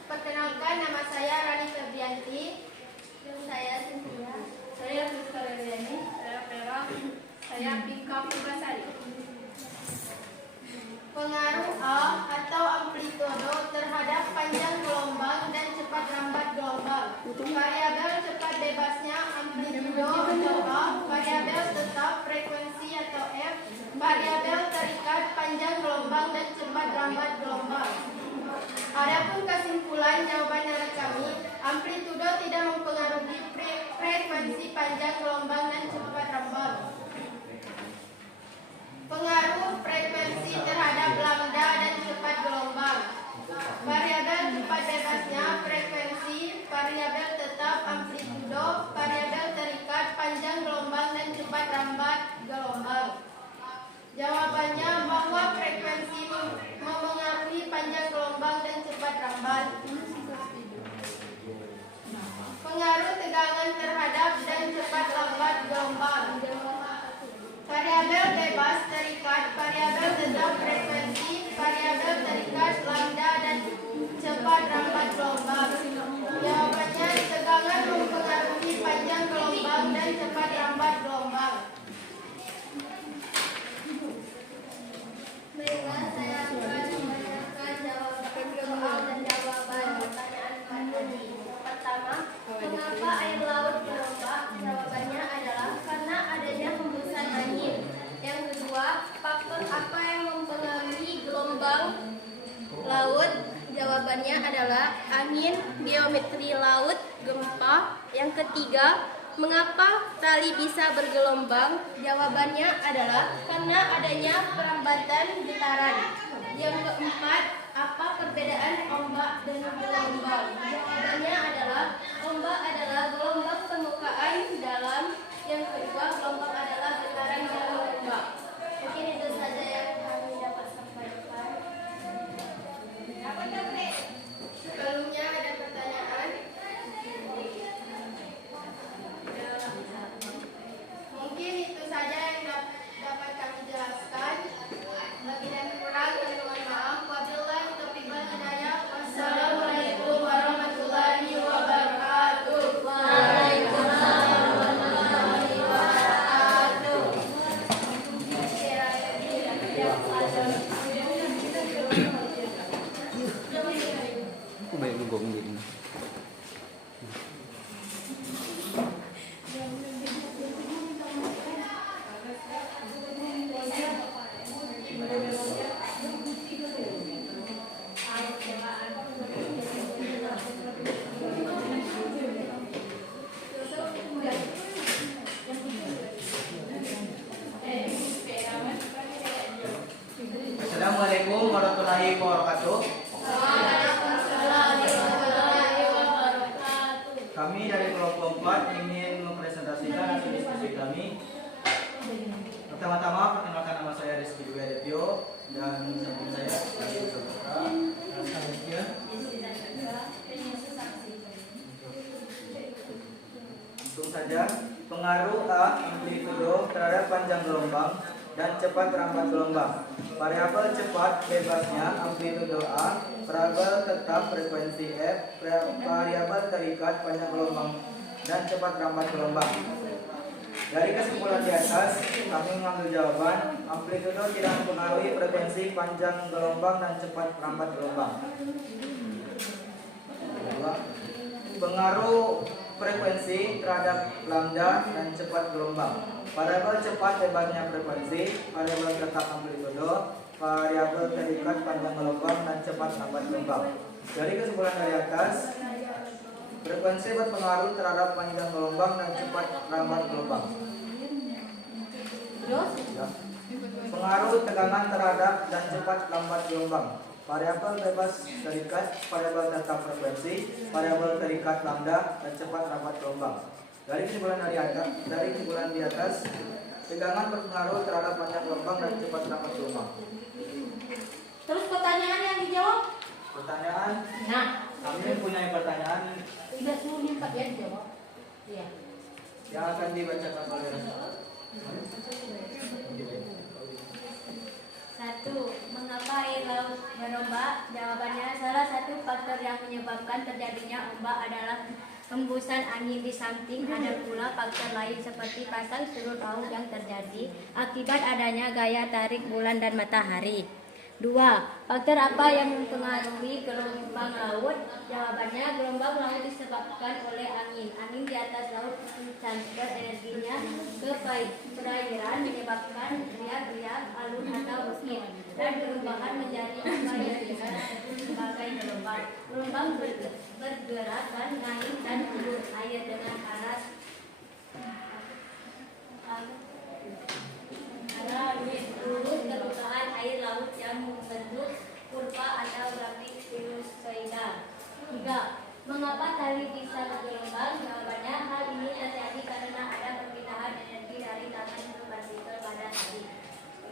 perkenalkan, nama saya Rani Febrianti. Dan saya Cynthia. Saya Rizka Leliani. Saya Vera. Saya Pika Pugasari. Pengaruh A atau amplitudo terhadap panjang gelombang dan cepat lambat gelombang. Variabel cepat bebasnya amplitudo atau A, variabel tetap frekuensi atau F, variabel terikat panjang gelombang dan cepat lambat gelombang. Adapun kesimpulan jawaban dari kami, amplitudo tidak mempengaruhi frekuensi panjang gelombang dan cepat lambat. Pengaruh frekuensi terhadap lambda dan cepat gelombang. Variabel cepat bebasnya frekuensi, variabel tetap amplitudo, variabel terikat panjang gelombang dan cepat lambat gelombang. Jawabannya bahwa frekuensi memengaruhi panjang gelombang dan cepat lambat. Pengaruh tegangan terhadap dan cepat lambat adalah angin, geometri laut, gempa. Yang ketiga, mengapa tali bisa bergelombang? Jawabannya adalah karena adanya perambatan getaran. Yang keempat, apa perbedaan ombak dan gelombang? Jawabannya adalah ombak adalah gelombang permukaan dalam. Yang kedua, gelombang adalah getaran dalam ombak. Mungkin itu saja yang kami dapat sampaikan. Sebelumnya ada pertanyaan. Mungkin itu saja yang dapat kami jelaskan. Lebih dan kurang kami mohon maaf. Wabillahi taufiq wal hidayah. Wassalamualaikum warahmatullahi wabarakatuh. Waalaikumsalam warahmatullahi wabarakatuh. Aku baik menggong diri. Assalamualaikum warahmatullahi wabarakatuh. Kami dari kelompok 4 ingin mempresentasikan hasil diskusi kami. Pertama-tama perkenalkan nama saya Rizky Dewedepio dan samping saya Adi Sobraka. Dan selanjutnya langsung saja, pengaruh A amplitudo terhadap panjang gelombang dan cepat rambat gelombang. Variabel cepat bebasnya amplitudo A, variabel tetap frekuensi F, variabel terikat panjang gelombang dan cepat rambat gelombang. Dari kesimpulan di atas, kami mengambil jawaban amplitudo tidak mempengaruhi frekuensi panjang gelombang dan cepat rambat gelombang. Kedua, pengaruh frekuensi terhadap lambda dan cepat gelombang. Variabel cepat bebasnya frekuensi, variabel tetap amplitudo, variabel terikat panjang gelombang dan cepat rambat gelombang. Dari kesimpulan dari atas, frekuensi berpengaruh terhadap panjang gelombang dan cepat rambat gelombang. Ya. Pengaruh tekanan terhadap dan cepat lambat gelombang. Variabel bebas terikat, variabel tetap frekuensi, variabel terikat lambda dan cepat rambat gelombang. Dari kesimpulan di atas, tegangan berpengaruh terhadap panjang gelombang dan cepat rambat gelombang. Terus pertanyaan yang dijawab? Pertanyaan? Nah, Kami mempunyai pertanyaan tidak seluruhnya Pak ya dijawab. Iya. yang akan dibacakan oleh Satu, mengapa air laut berombak? Jawabannya, salah satu faktor yang menyebabkan terjadinya ombak adalah hembusan angin. Di samping ada pula faktor lain seperti pasang surut laut yang terjadi akibat adanya gaya tarik bulan dan matahari. Dua, faktor apa yang mempengaruhi gelombang laut? Jawabannya, gelombang laut disebabkan oleh angin. Angin di atas laut mentransfer energinya ke perairan menyebabkan riak-riak, alun atau bukit, dan perubahan menjadi apa yang disebut sebagai gelombang. Gelombang bergerak dan naik dan turun air dengan arah lurus permukaan air laut yang membentuk kurva atau grafik sinusoidal. 3. Mengapa tali bisa bergelombang? Jawabannya, hal ini terjadi karena ada perpindahan energi dari tangan ke partikel pada tali.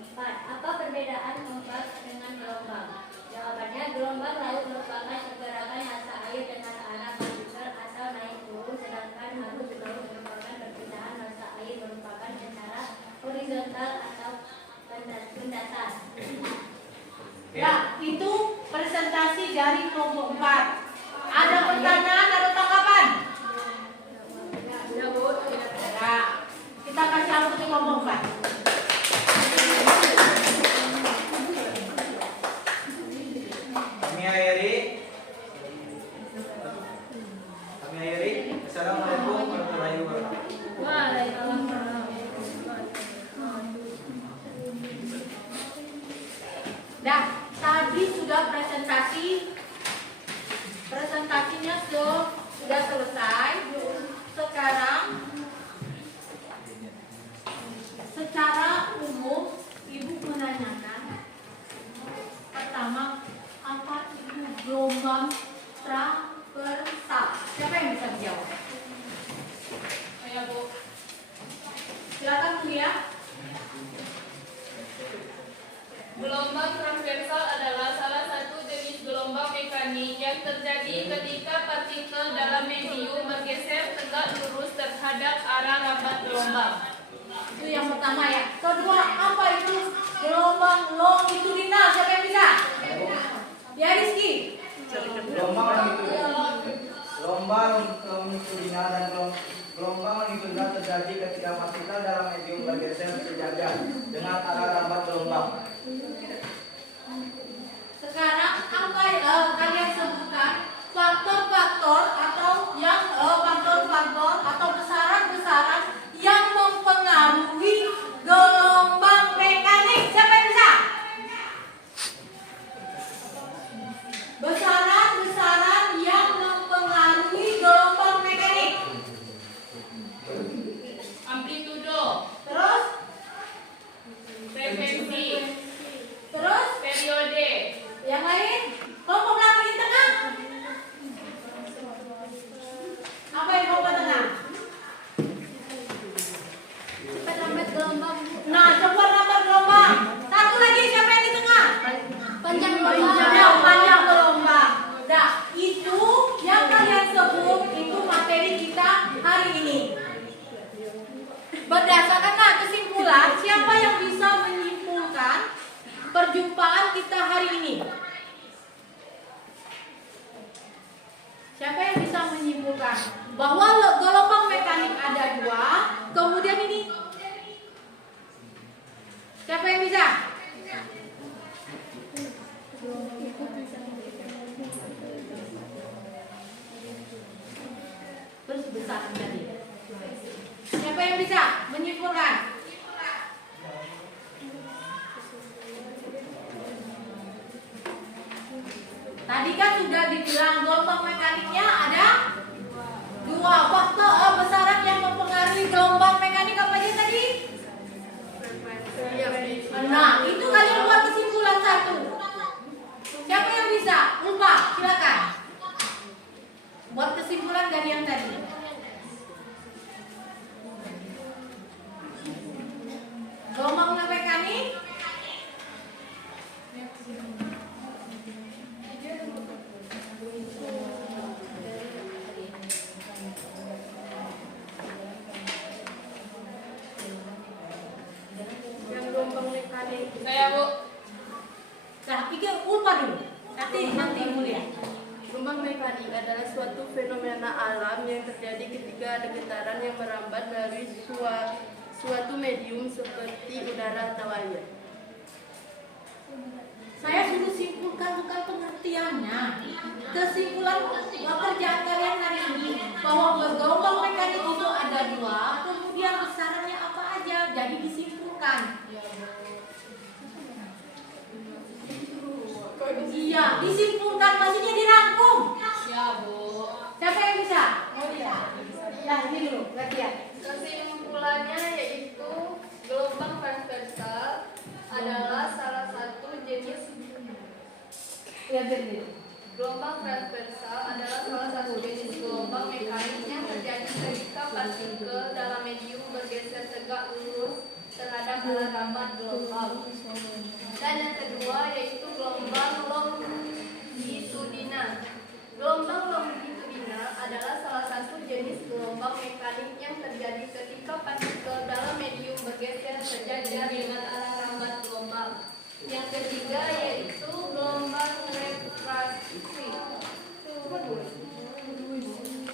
4. Apa perbedaan ombak dengan gelombang? Jawabannya, gelombang laut merupakan pergerakan massa air dengan arah partikel asal naik turun, sedangkan arus laut merupakan perpindahan massa air merupakan secara horizontal atau pendatar. Ya, itu presentasi dari kelompok 4. Ada pertanyaan, ada tanggapan? Ya, kita kasih ampun ke kelompok 4. Kami akhiri. Assalamualaikum warahmatullahi wabarakatuh. Nah, tadi sudah presentasi mulia. Gelombang transversal adalah salah satu jenis gelombang mekanik yang terjadi ketika partikel dalam medium bergeser tegak lurus terhadap arah rambat gelombang. Itu yang pertama ya. Kedua, apa itu gelombang longitudinal? Siapa yang bisa? Ya Rizky. Gelombang longitudinal dan gelombang longitudinal terjadi ketika partikel dalam medium bergeser sejajar dengan arah rambat gelombang. Sekarang apa kalian sebutkan faktor-faktor atau yang faktor-faktor atau besaran-besaran yang mempengaruhi gelombang mekanik. Siapa yang bisa? Besaran-besaran yang mempengaruhi gelombang mekanik. Amplitudo, Terus, frekuensi, terus periode, yang lain? Kelompok belakang di tengah. Apa yang kelompok tengah? Cepat lambat gelombang. Nah, cepat lambat gelombang. Satu lagi, siapa yang di tengah? Panjang gelombang. Ya, panjang gelombang. Nah, itu yang kalian sebut itu materi kita hari ini. Berdasarkan kesimpulan, siapa yang bisa menyimpulkan perjumpaan kita hari ini? Siapa yang bisa menyimpulkan bahwa gelombang mekanik ada dua, kemudian ini? Siapa yang bisa? Terus besar tadi. Siapa yang bisa menyimpulkan? Tadi kan sudah dibilang gelombang mekaniknya ada dua. Faktor besaran yang mempengaruhi gelombang mekanik apa aja tadi? Nah, itu kalian buat kesimpulan satu. Siapa yang bisa? Ulfa, silakan. Buat kesimpulan dari yang tadi. Gelombang mekanik yang gelombang mekanik. Saya Bu. Nah, ini Ulfa dulu. Nanti mulia. Gelombang mekanik adalah suatu fenomena alam yang terjadi ketika ada getaran yang merambat dari suatu medium seperti udara atau air. Saya suruh simpulkan bukan pengertiannya. Kesimpulan pekerjaan kalian hari ini bahwa gelombang mekanik itu ada dua, kemudian besarannya apa aja, jadi disimpulkan. Iya, disimpulkan maksudnya dirangkum. Ya Bu. Siapa yang bisa? Nah, ini dulu, latihan. Kesimpulannya yaitu gelombang transversal adalah salah satu jenis Gelombang transversal adalah salah satu jenis gelombang mekanik yang terjadi ketika partikel dalam medium bergeser tegak lurus terhadap arah rambat gelombang. Dan yang kedua yaitu gelombang longitudinal. Gelombang longitudinal adalah salah satu jenis gelombang mekanik yang terjadi ketika partikel dalam medium bergeser sejajar dengan arah rambat gelombang. Yang ketiga yaitu gelombang refraksi.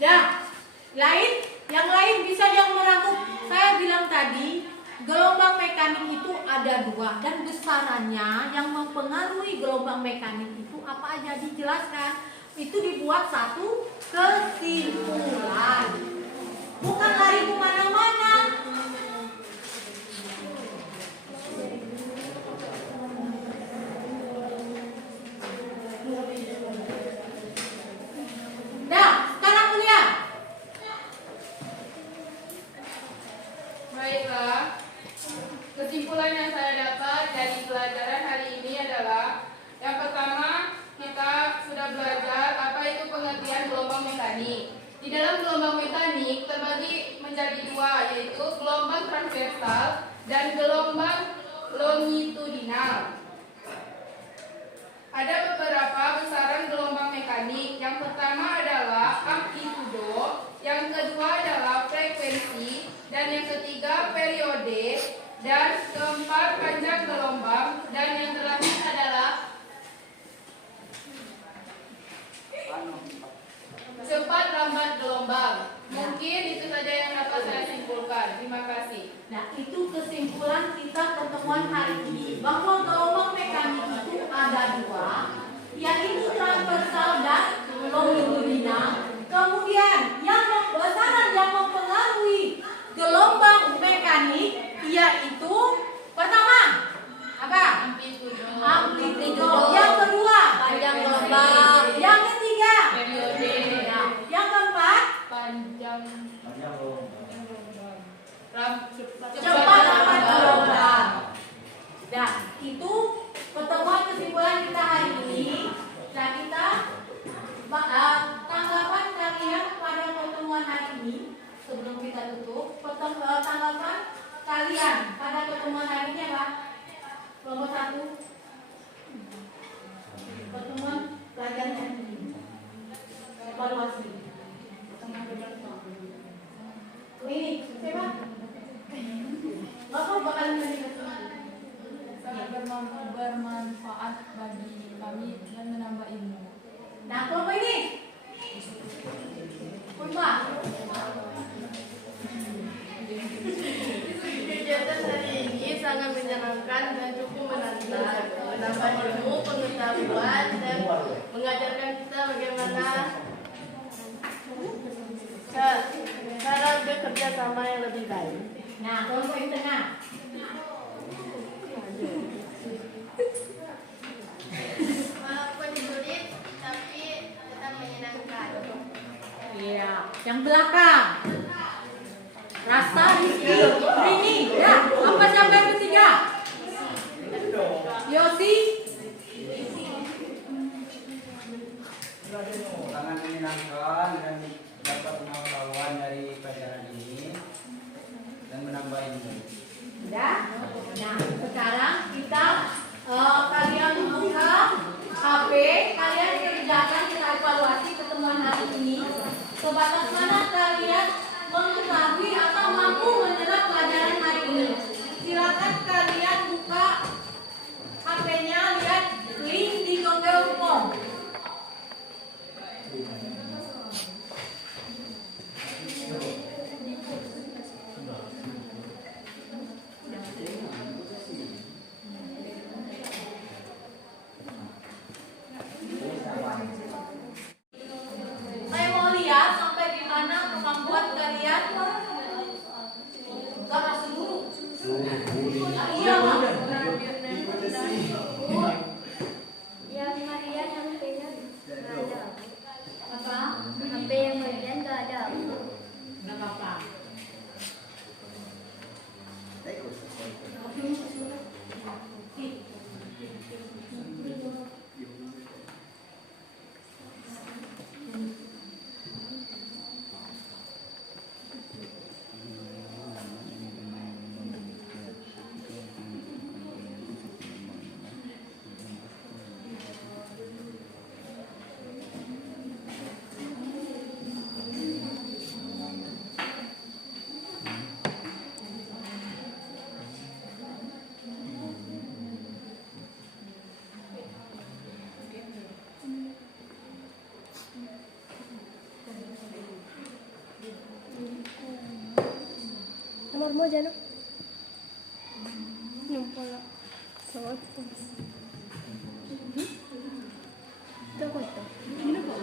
Ya, yang lain bisa yang merangkum. Saya bilang tadi, gelombang mekanik itu ada dua dan besarannya yang mempengaruhi gelombang mekanik itu apa aja dijelaskan. Itu dibuat satu kesimpulan. Bukan lari kemana-mana. Dah, sekarang kuliah. Baiklah, kesimpulan yang saya dapat dari pelajaran hari ini adalah yang pertama, kita sudah belajar apa itu pengertian gelombang mekanik. Di dalam gelombang mekanik terbagi menjadi dua, yaitu gelombang transversal dan gelombang longitudinal. Ada beberapa besaran gelombang mekanik. Yang pertama adalah amplitudo, yang kedua adalah frekuensi, dan yang ketiga periode, dan keempat panjang gelombang, dan yang terakhir adalah cepat lambat gelombang. Mungkin itu saja yang dapat saya simpulkan. Terima kasih. Nah, itu kesimpulan kita pertemuan hari ini, bahwa gelombang mekanik itu ada dua, yaitu transversal dan longitudinal. Kemudian yang besaran yang mempengaruhi gelombang mekanik yaitu pertama apa? Amplitudo. Yang kedua Panjang gelombang. Yang ketiga Periode. nah, yang keempat Panjang cepat lambat gelombang. Nah, itu pertemuan kesimpulan kita hari ini. Nah, kita tanggapan kalian pada pertemuan hari ini sebelum kita tutup. Tanggapan kalian pada pertemuan hari ini apa? Nomor 1. Pertemuan pelajaran hari ini. Evaluasi. Ini siapa? Bapak bakalan sangat bermanfaat bagi kami dan menambah ilmu. Nah, kelompok ini. Purba. Kegiatan hari ini sangat menyenangkan dan cukup menantang, menambah ilmu, pengetahuan, dan mengajarkan kita bagaimana cara bekerja sama yang lebih baik. Nah, kelompok yang tengah. Walaupun sulit, tapi tetap menyenangkan. Iya, yang belakang. Rasa ini, ya. Apa siapa yang ketiga? Yosi. Sangat menyenangkan dan dapat pengetahuan dari pelajaran ini dan menambah ilmu. Ya. Nah, sekarang kita kalian buka HP, kalian kerjakan, kita evaluasi pertemuan hari ini. Sebatas mana kalian mengetahui atau mampu menyerap pelajaran hari ini. Silakan kalian buka HP-nya, lihat link di Google Form. Saya mau lihat sampai di mana kemampuan kalian. Enggak masuk dulu. Iya, Mak. Yang Marian HP-nya nggak ada. Apa? HP yang Marian nggak ada. Enggak apa-apa. Nomormu Jano? Nomor sawat. Itu apa itu? Ini apa?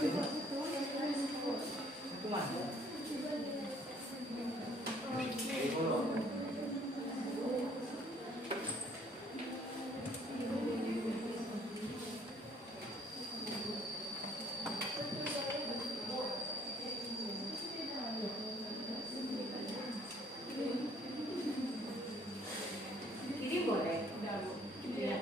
Itu mana? Ini boleh. Iya.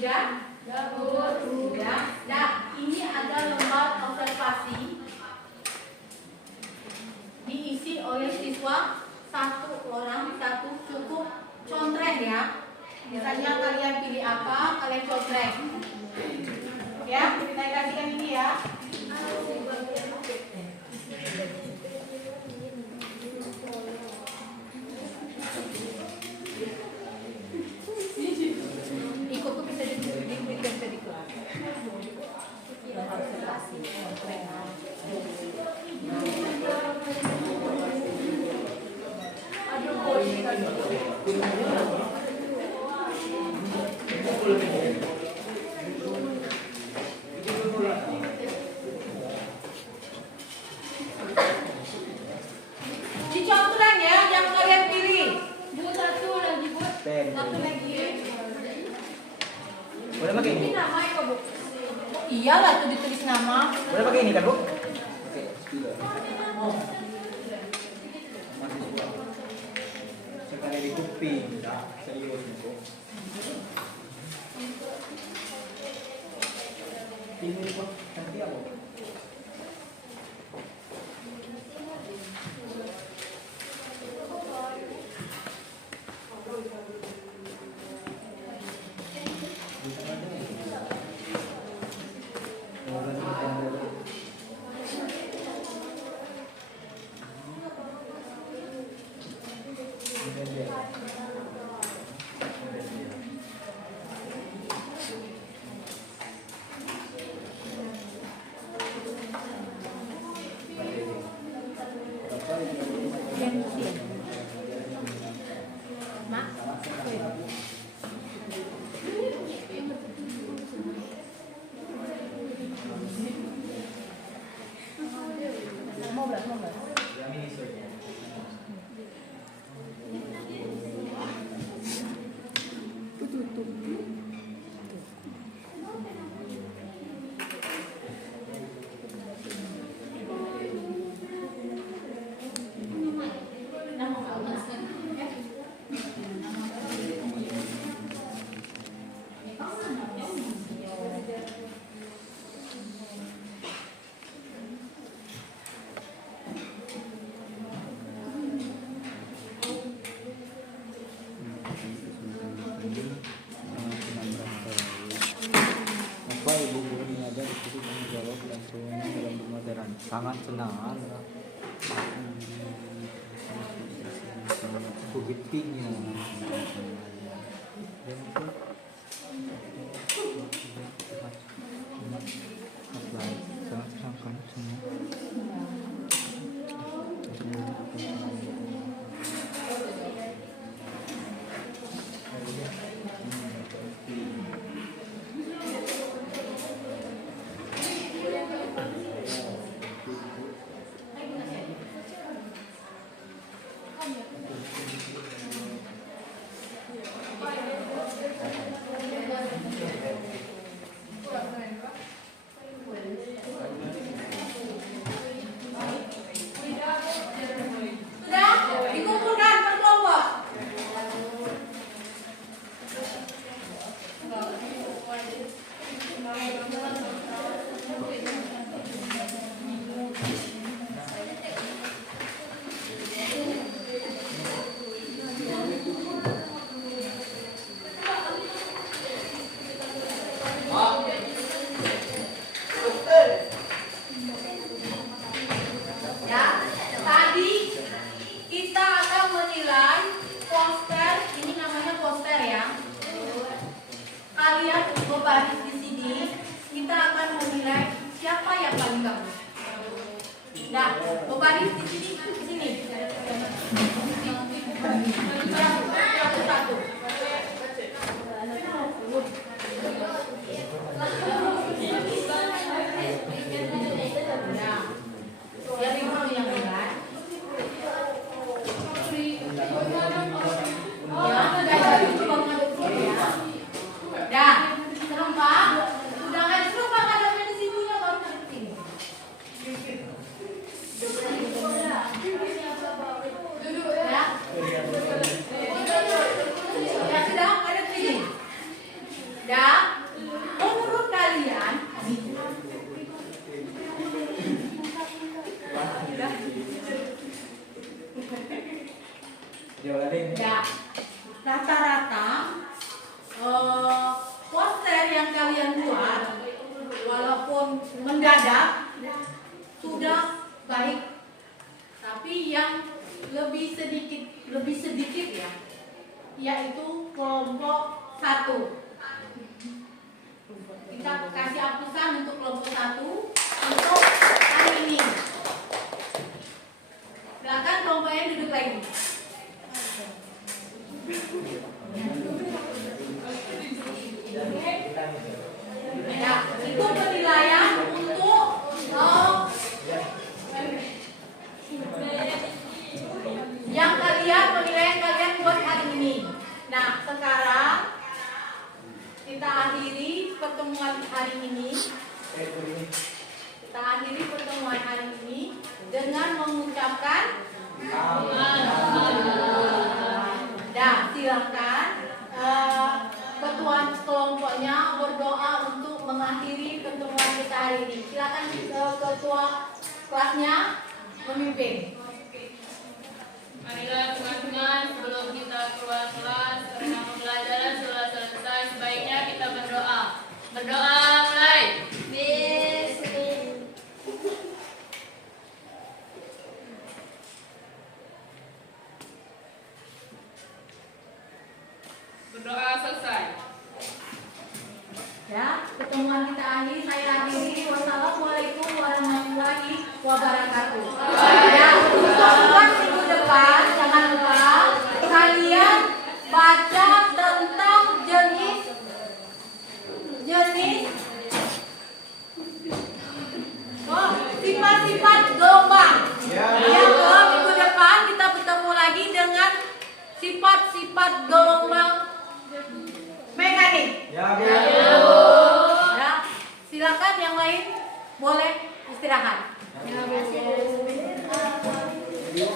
Sudah? Sudah. Nah, ini ada lembar observasi diisi oleh siswa satu orang satu, cukup contreng ya. Misalnya kalian pilih apa, kalian contreng. Ya, saya kasihkan ini ya. Ikut tuh bisa di kelas. Observasi, contreng. Dicontreng ya, yang kalian pilih. Bu, satu lagi, Bu. Pen. Satu lagi. Boleh pakai ini? Ini nama ya, Bu. Oh, iyalah itu ditulis nama. Boleh pakai ini kan, Bu? Oke, Oh. mahasiswa. Sekali di kuping, dah. Serius, Bu. Ini, Bu. Nanti apa? Apa ibu gurunya ada di situ kamu jawab dan semuanya dalam pemateran sangat senang bukit tinggi sangat senang kamu semua. kalian buat, walaupun mendadak, sudah baik. Tapi yang lebih sedikit ya, yaitu kelompok 1. Kita kasih hapusan untuk kelompok 1 untuk hari ini. Silakan kelompoknya duduk lagi. Ya, itu penilaian untuk yang penilaian kalian buat hari ini. Nah, sekarang kita akhiri pertemuan hari ini. Kita akhiri pertemuan hari ini dengan mengucapkan Nah, silakan ketua kelompoknya berdoa untuk mengakhiri pertemuan kita hari ini. Silakan ketua kelasnya memimpin. Marilah teman-teman, sebelum kita keluar kelas karena pembelajaran sudah selesai, sebaiknya kita berdoa. Berdoa mulai. Berdoa selesai. Ya, pertemuan kita akhiri. Saya akhiri. Wassalamualaikum warahmatullahi wabarakatuh. Ya, untuk kelas minggu depan jangan lupa kalian baca tentang jenis sifat-sifat gelombang. Yang minggu depan kita bertemu lagi dengan sifat-sifat gelombang mekanik. Ya, silakan yang lain boleh istirahat.